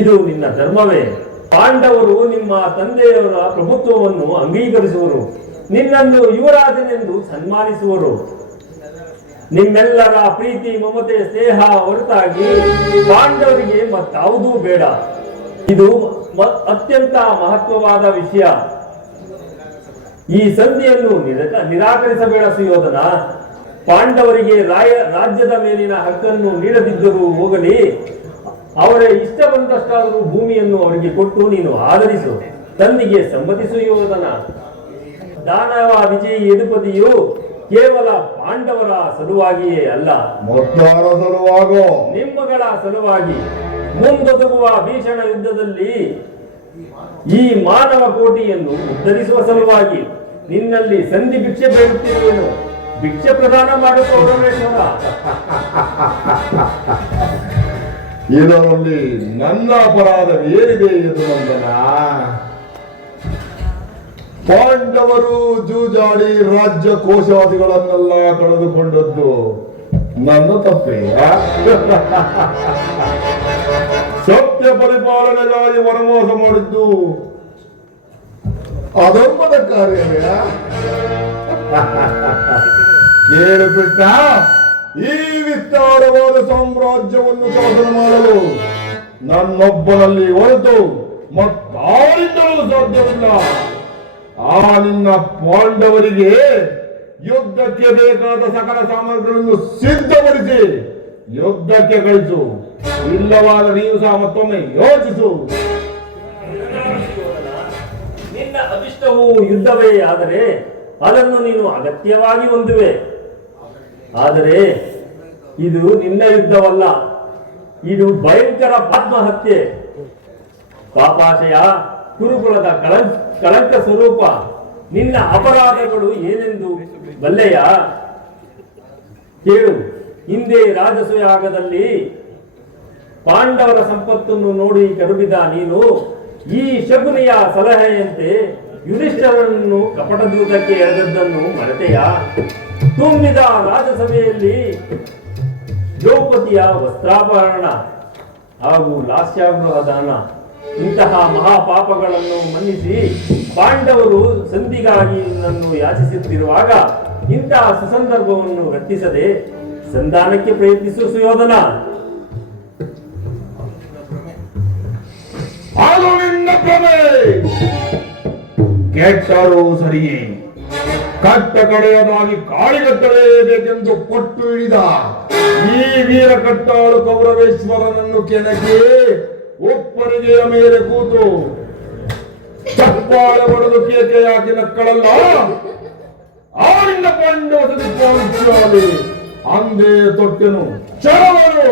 ಇದು ನಿನ್ನ ಧರ್ಮವೇ? ಪಾಂಡವರು ನಿಮ್ಮ ತಂದೆಯವರ ಪ್ರಭುತ್ವವನ್ನು ಅಂಗೀಕರಿಸುವರು, ನಿನ್ನನ್ನು ಯುವರಾಜನೆಂದು ಸನ್ಮಾನಿಸುವರು. ನಿಮ್ಮೆಲ್ಲರ ಪ್ರೀತಿ ಮಮತೆ ಸ್ನೇಹ ಹೊರತಾಗಿ ಪಾಂಡವರಿಗೆ ಮತ್ತಾವುದೂ ಬೇಡ. ಇದು ಅತ್ಯಂತ ಮಹತ್ವವಾದ ವಿಷಯ. ಈ ಸಂಧಿಯನ್ನು ನಿರಾಕರಿಸಬೇಡ ಸುಯೋಧನ. ಪಾಂಡವರಿಗೆ ರಾಜ್ಯದ ಮೇಲಿನ ಹಕ್ಕನ್ನು ನೀಡದಿದ್ದರೂ ಹೋಗಲಿ, ಅವರ ಇಷ್ಟ ಬಂದಷ್ಟಾದರೂ ಭೂಮಿಯನ್ನು ಅವರಿಗೆ ಕೊಟ್ಟು ನೀನು ಆಧರಿಸು, ತಂದಿಗೆ ಸಮ್ಮತಿಸು ಯೋಧನ. ದಾನವ ವಿಜಯಿ ಯದುಪತಿಯು ಕೇವಲ ಪಾಂಡವರ ಸಲುವಾಗಿಯೇ ಅಲ್ಲ, ಮೊತ್ತಾರ ಸಲುವಾಗೋ ನಿಮ್ಮಗಳ ಸಲುವಾಗಿ ಮುಂದೊದಗುವ ಭೀಷಣ ಯುದ್ಧದಲ್ಲಿ ಈ ಮಾನವ ಕೋಟಿಯನ್ನು ಉದ್ಧರಿಸುವ ಸಲುವಾಗಿ ನಿನ್ನಲ್ಲಿ ಸಂಧಿ ಭಿಕ್ಷೆ ಬೇಡುತ್ತಿರುವೆನು. ಭಿಕ್ಷೆ ಪ್ರದಾನ ಮಾಡುವ ಪರಮೇಶ್ವರ. ಇದರಲ್ಲಿ ನನ್ನ ಅಪರಾಧವೇನಿದೆ ಯದುನಂದನ? ಪಾಂಡವರು ಜೂಜಾಡಿ ರಾಜ್ಯ ಕೋಶಾದಿಗಳನ್ನೆಲ್ಲ ಕಳೆದುಕೊಂಡದ್ದು ನನ್ನ ತಪ್ಪೇ? ಸತ್ಯ ಪರಿಪಾಲನೆಗಾಗಿ ವನವಾಸ ಮಾಡಿದ್ದು ಅದೊಬ್ಬದ ಕಾರ್ಯವೇ? ಕೇಳು ಕೃಷ್ಣ, ಈ ವಿಸ್ತಾರವಾದ ಸಾಮ್ರಾಜ್ಯವನ್ನು ಶಾಸನ ಮಾಡಲು ನನ್ನೊಬ್ಬನಲ್ಲಿ ಹೊರತು ಮತ್ತಾರಿಂದಲೂ ಸಾಧ್ಯವಿಲ್ಲ. ಆ ನಿನ್ನ ಪಾಂಡವರಿಗೆ ಯುದ್ಧಕ್ಕೆ ಬೇಕಾದ ಸಕಲ ಸಾಮಗ್ರಿಗಳನ್ನು ಸಿದ್ಧಪಡಿಸಿ ಯುದ್ಧಕ್ಕೆ ಕಳಿಸು. ಇಲ್ಲವಾದ ನೀವು ಸಹ ಮತ್ತೊಮ್ಮೆ ಯೋಚಿಸು. ನಿನ್ನ ಅಭಿಷ್ಟವು ಯುದ್ಧವೇ ಆದರೆ ಅದನ್ನು ನೀನು ಅಗತ್ಯವಾಗಿ ಹೊಂದುವೆ. ಆದರೆ ಇದು ನಿನ್ನ ಯುದ್ಧವಲ್ಲ, ಇದು ಭಯಂಕರ ಆತ್ಮಹತ್ಯೆ. ಪಾಪಾಶಯ, ಕುರುಕುಲದ ಕಳಂಕ ಸ್ವರೂಪ, ನಿನ್ನ ಅಪರಾಧಗಳು ಏನೆಂದು ಬಲ್ಲೆಯ? ಕೇಳು, ಹಿಂದೆ ರಾಜಸೂಯಾಗದಲ್ಲಿ ಪಾಂಡವರ ಸಂಪತ್ತನ್ನು ನೋಡಿ ಕರುಬಿದ ನೀನು ಈ ಶಕುನಿಯ ಸಲಹೆಯಂತೆ ಯುಧಿಷ್ಠರನ್ನು ಕಪಟದೂತಕ್ಕೆ ಎಳೆದದ್ದನ್ನು ಮರೆತೆಯ? ತುಂಬಿದ ರಾಜಸಭೆಯಲ್ಲಿ ದ್ರೌಪದಿಯ ವಸ್ತ್ರಾಪಹರಣ ಹಾಗೂ ಲಾಸ್ಯಾಗೃಹ ದಾನ, ಇಂತಹ ಮಹಾಪಾಪಗಳನ್ನು ಮನ್ನಿಸಿ ಪಾಂಡವರು ಸಂಧಿಗಾಗಿ ನನ್ನನ್ನು ಯಾಚಿಸುತ್ತಿರುವಾಗ ಇಂತಹ ಸುಸಂದರ್ಭವನ್ನು ರಕ್ಷಿಸದೆ ಸಂಧಾನಕ್ಕೆ ಪ್ರಯತ್ನಿಸು ಸುಯೋಧನ. ಅದು ನಿನ್ನ ಭ್ರಮೆ. ಕೆಟ್ಟರೂ ಸರಿಯೇ, ಕಟ್ಟ ಕಡೆಯದಾಗಿ ಕಾಳಿಗಟ್ಟಲೇಬೇಕೆಂದು ಪಟ್ಟು ಹಿಡಿದ ಈ ವೀರ ಕಟ್ಟಾಳು ಕೌರವೇಶ್ವರನನ್ನು ಕೆಣಕಿ ಒಪ್ಪರಿಗೆಯ ಮೇಲೆ ಕೂತು ಚಪ್ಪಾಳೆ ಹೊಡೆದು ಕೇಕೆ ಹಾಕಿ ನಕ್ಕಳಲ್ಲ, ಆರಿಂದ ಪಾಂಡವದಲ್ಲಿ ಅಂದೇ ತೊಟ್ಟೆನು ಚರವರು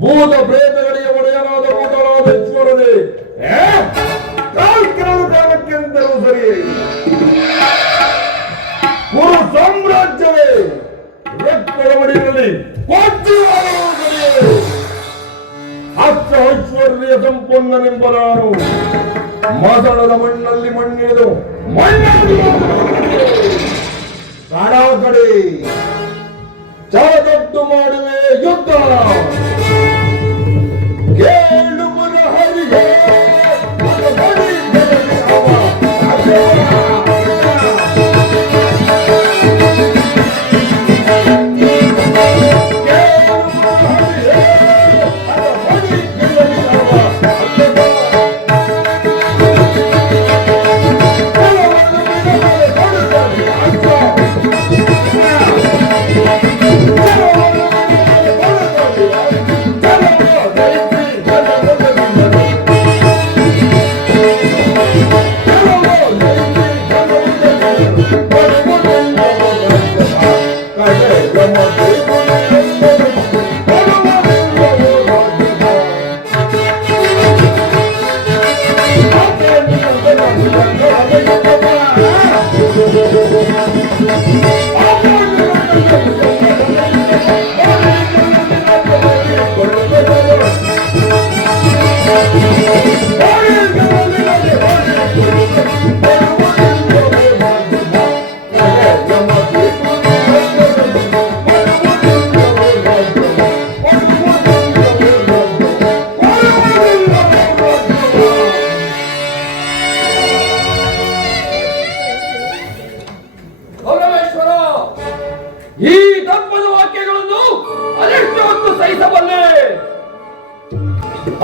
ಭೂತ ಪ್ರೇತಗಳಿಗೆ ಒಡೆಯನಾದ ಭೂತರಾಮೇಶ್ವರನೇ ಕಾಲಕ್ಕೆಂತರೂ ಸರಿ ಕುರು ಸಾಮ್ರಾಜ್ಯವೇ ರಕ್ತದ ಮಡಿಯಲ್ಲಿ ಅಷ್ಟ ಐಶ್ವರ್ಯ ಸಂಪನ್ನನೆಂಬ ನಾನು ಮಸಣದ ಮಣ್ಣಲ್ಲಿ ಮಣ್ಣಿಳಿದು ಕಾಡ ಕಡೆ ಚರದಟ್ಟು ಮಾಡುವೆ ಯುದ್ಧ. ಕೇಳು ಮನ ಹರಿಗೆ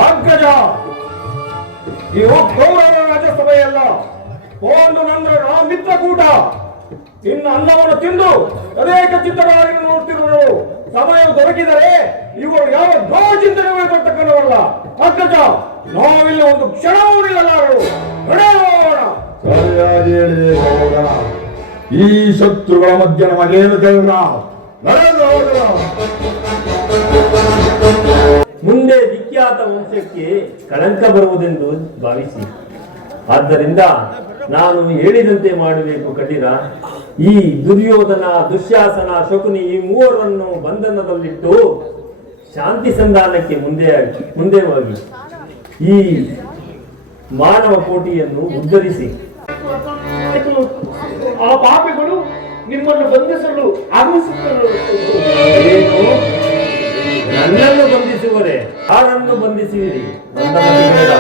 ಅಗ್ಗಜ, ಇವು ಕೌರವ ರಾಜಸಭೆಯಲ್ಲ, ಒಂದು ನನ್ನ ಮಿತ್ರಕೂಟ. ಇನ್ನು ಅನ್ನವನ್ನು ತಿಂದು ಅನೇಕ ಚಿತ್ರಗಳಾಗಿ ನೋಡ್ತಿರುವರು. ಸಮಯ ದೊರಕಿದರೆ ಇವರು ಯಾವ ದ್ರೋಹ ಚಿಂತನೆ ಕೊಡ್ತಕ್ಕಂಥವಲ್ಲ. ಅಗ್ಗಜ, ನಾವಿಲ್ಲಿ ಒಂದು ಕ್ಷಣವೂ ನಿಲ್ಲಲಾರರು. ನಡೆಯೋಣ, ಸರಿಯಾಗಿ ಹೇಳಿದೆ ಸಹೋದರ. ಈ ಶತ್ರುಗಳ ಮಧ್ಯೆ ನಮಗೇನು ಕೆಲಸ? ನಡೆದು ಹೋಗೋಣ. ಮುಂದೆ ವಿಖ್ಯಾತ ವಂಶಕ್ಕೆ ಕಳಂಕ ಬರುವುದೆಂದು ಭಾವಿಸಿ. ಆದ್ದರಿಂದ ನಾನು ಹೇಳಿದಂತೆ ಮಾಡಬೇಕು ಕಟೀರ. ಈ ದುರ್ಯೋಧನ, ದುಶ್ಯಾಸನ, ಶಕುನಿ ಈ ಮೂವರನ್ನು ಬಂಧನದಲ್ಲಿಟ್ಟು ಶಾಂತಿ ಸಂಧಾನಕ್ಕೆ ಮುಂದೆ ಹೋಗಿ ಈ ಮಾನವ ಕೋಟಿಯನ್ನು ಉದ್ಧರಿಸಿ. ಆ ಪಾಪಿಗಳು ನಿಮ್ಮನ್ನು ಬಂಧಿಸಲು ಆಗಮಿಸುತ್ತಾರೆ. ಏನು? ನನ್ನನ್ನು ಬಂಧಿಸುವರೆ? ಯಾರನ್ನು ಬಂಧಿಸುವಿರಿ? ಬಂಧನಕ್ಕೆ ಬೇಡ.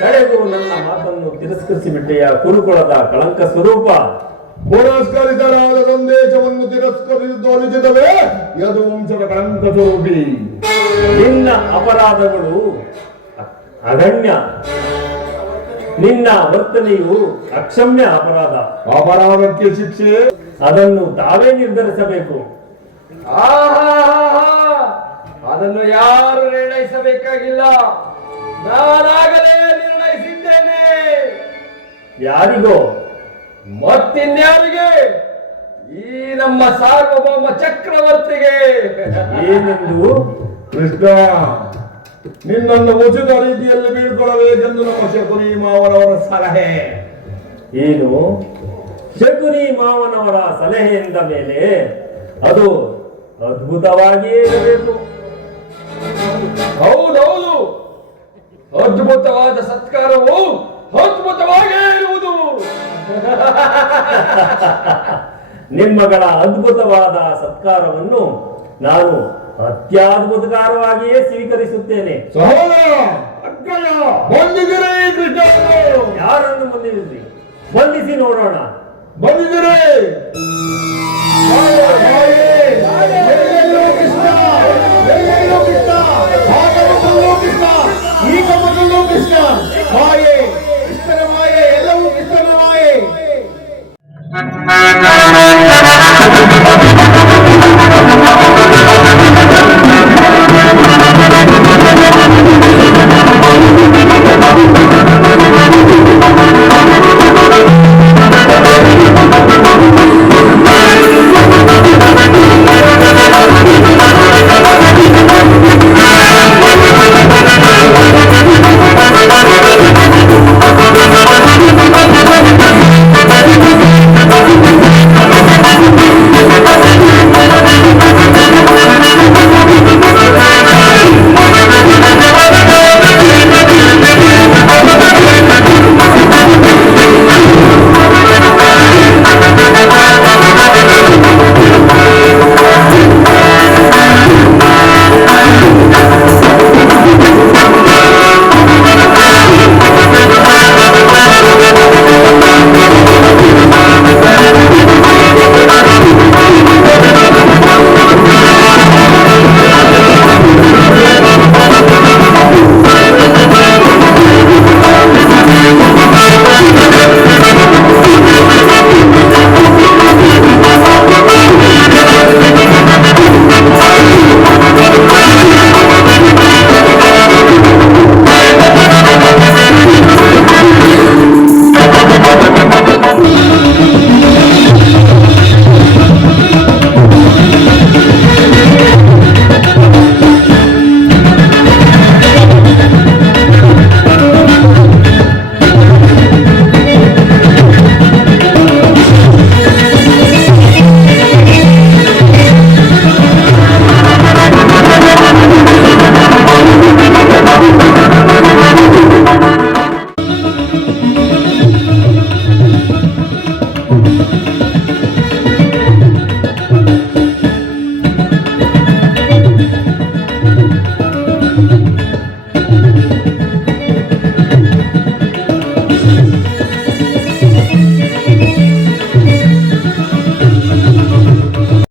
ಕಡೆಗೂ ನನ್ನ ಮಾತನ್ನು ತಿರಸ್ಕರಿಸಿ ಬಿಟ್ಟೆಯ ಕುರುಕುಳದ ಕಳಂಕ ಸ್ವರೂಪ. ಪುರಸ್ಕರಿಸಲಾದ ಸಂದೇಶವನ್ನು ತಿರಸ್ಕರಿಸಿದ್ದು ಅನುಚಿತವೇ? ಯದು ವಂಶದ ಕಳಂಕ ಸ್ವರೂಪಿ. ನಿನ್ನ ಅಪರಾಧಗಳು ಅಗಣ್ಯ. ನಿನ್ನ ವರ್ತನೆಯು ಅಕ್ಷಮ್ಯ ಅಪರಾಧ. ಅಪರಾಧಕ್ಕೆ ಶಿಕ್ಷೆ ಅದನ್ನು ತಾವೇ ನಿರ್ಧರಿಸಬೇಕು. ಅದನ್ನು ಯಾರು ನಿರ್ಣಯಿಸಬೇಕಾಗಿಲ್ಲ, ನಾನಾಗಲೇ ನಿರ್ಣಯಿಸಿದ್ದೇನೆ. ಯಾರಿಗೋ? ಮತ್ತಿನ್ಯಾರಿಗೆ? ಈ ನಮ್ಮ ಸಾರ್ವಭೌಮ ಚಕ್ರವರ್ತಿಗೆ. ಏನೆಂದು? ಕೃಷ್ಣ, ನಿನ್ನನ್ನು ಉಚಿತ ರೀತಿಯಲ್ಲಿ ಬೀಳ್ಕೊಳ್ಳಬೇಕೆಂದು ನಮ್ಮ ಶಕುನಿ ಮಾವನವರ ಸಲಹೆ. ಏನು? ಶಕುನಿ ಮಾವನವರ ಸಲಹೆ ಎಂದ ಮೇಲೆ ಅದು ಅದ್ಭುತವಾಗಿಯೇ ಇರಬೇಕು. ಹೌದೌದು, ಅದ್ಭುತವಾದ ಸತ್ಕಾರವು ಅದ್ಭುತವಾಗಿಯೇ ಇರುವುದು. ನಿಮ್ಮಗಳ ಅದ್ಭುತವಾದ ಸತ್ಕಾರವನ್ನು ನಾನು ಅತ್ಯದ್ಭುತಕಾರವಾಗಿಯೇ ಸ್ವೀಕರಿಸುತ್ತೇನೆ. ಸಹೋದರ, ಬಂದಿದ್ದೀರಿ ಕೃಷ್ಣ? ಯಾರನ್ನು ಬಂದಿದ್ರಿ? ಬಂಧಿಸಿ ನೋಡೋಣ. ಬಂದಿದ್ದೀರಿ?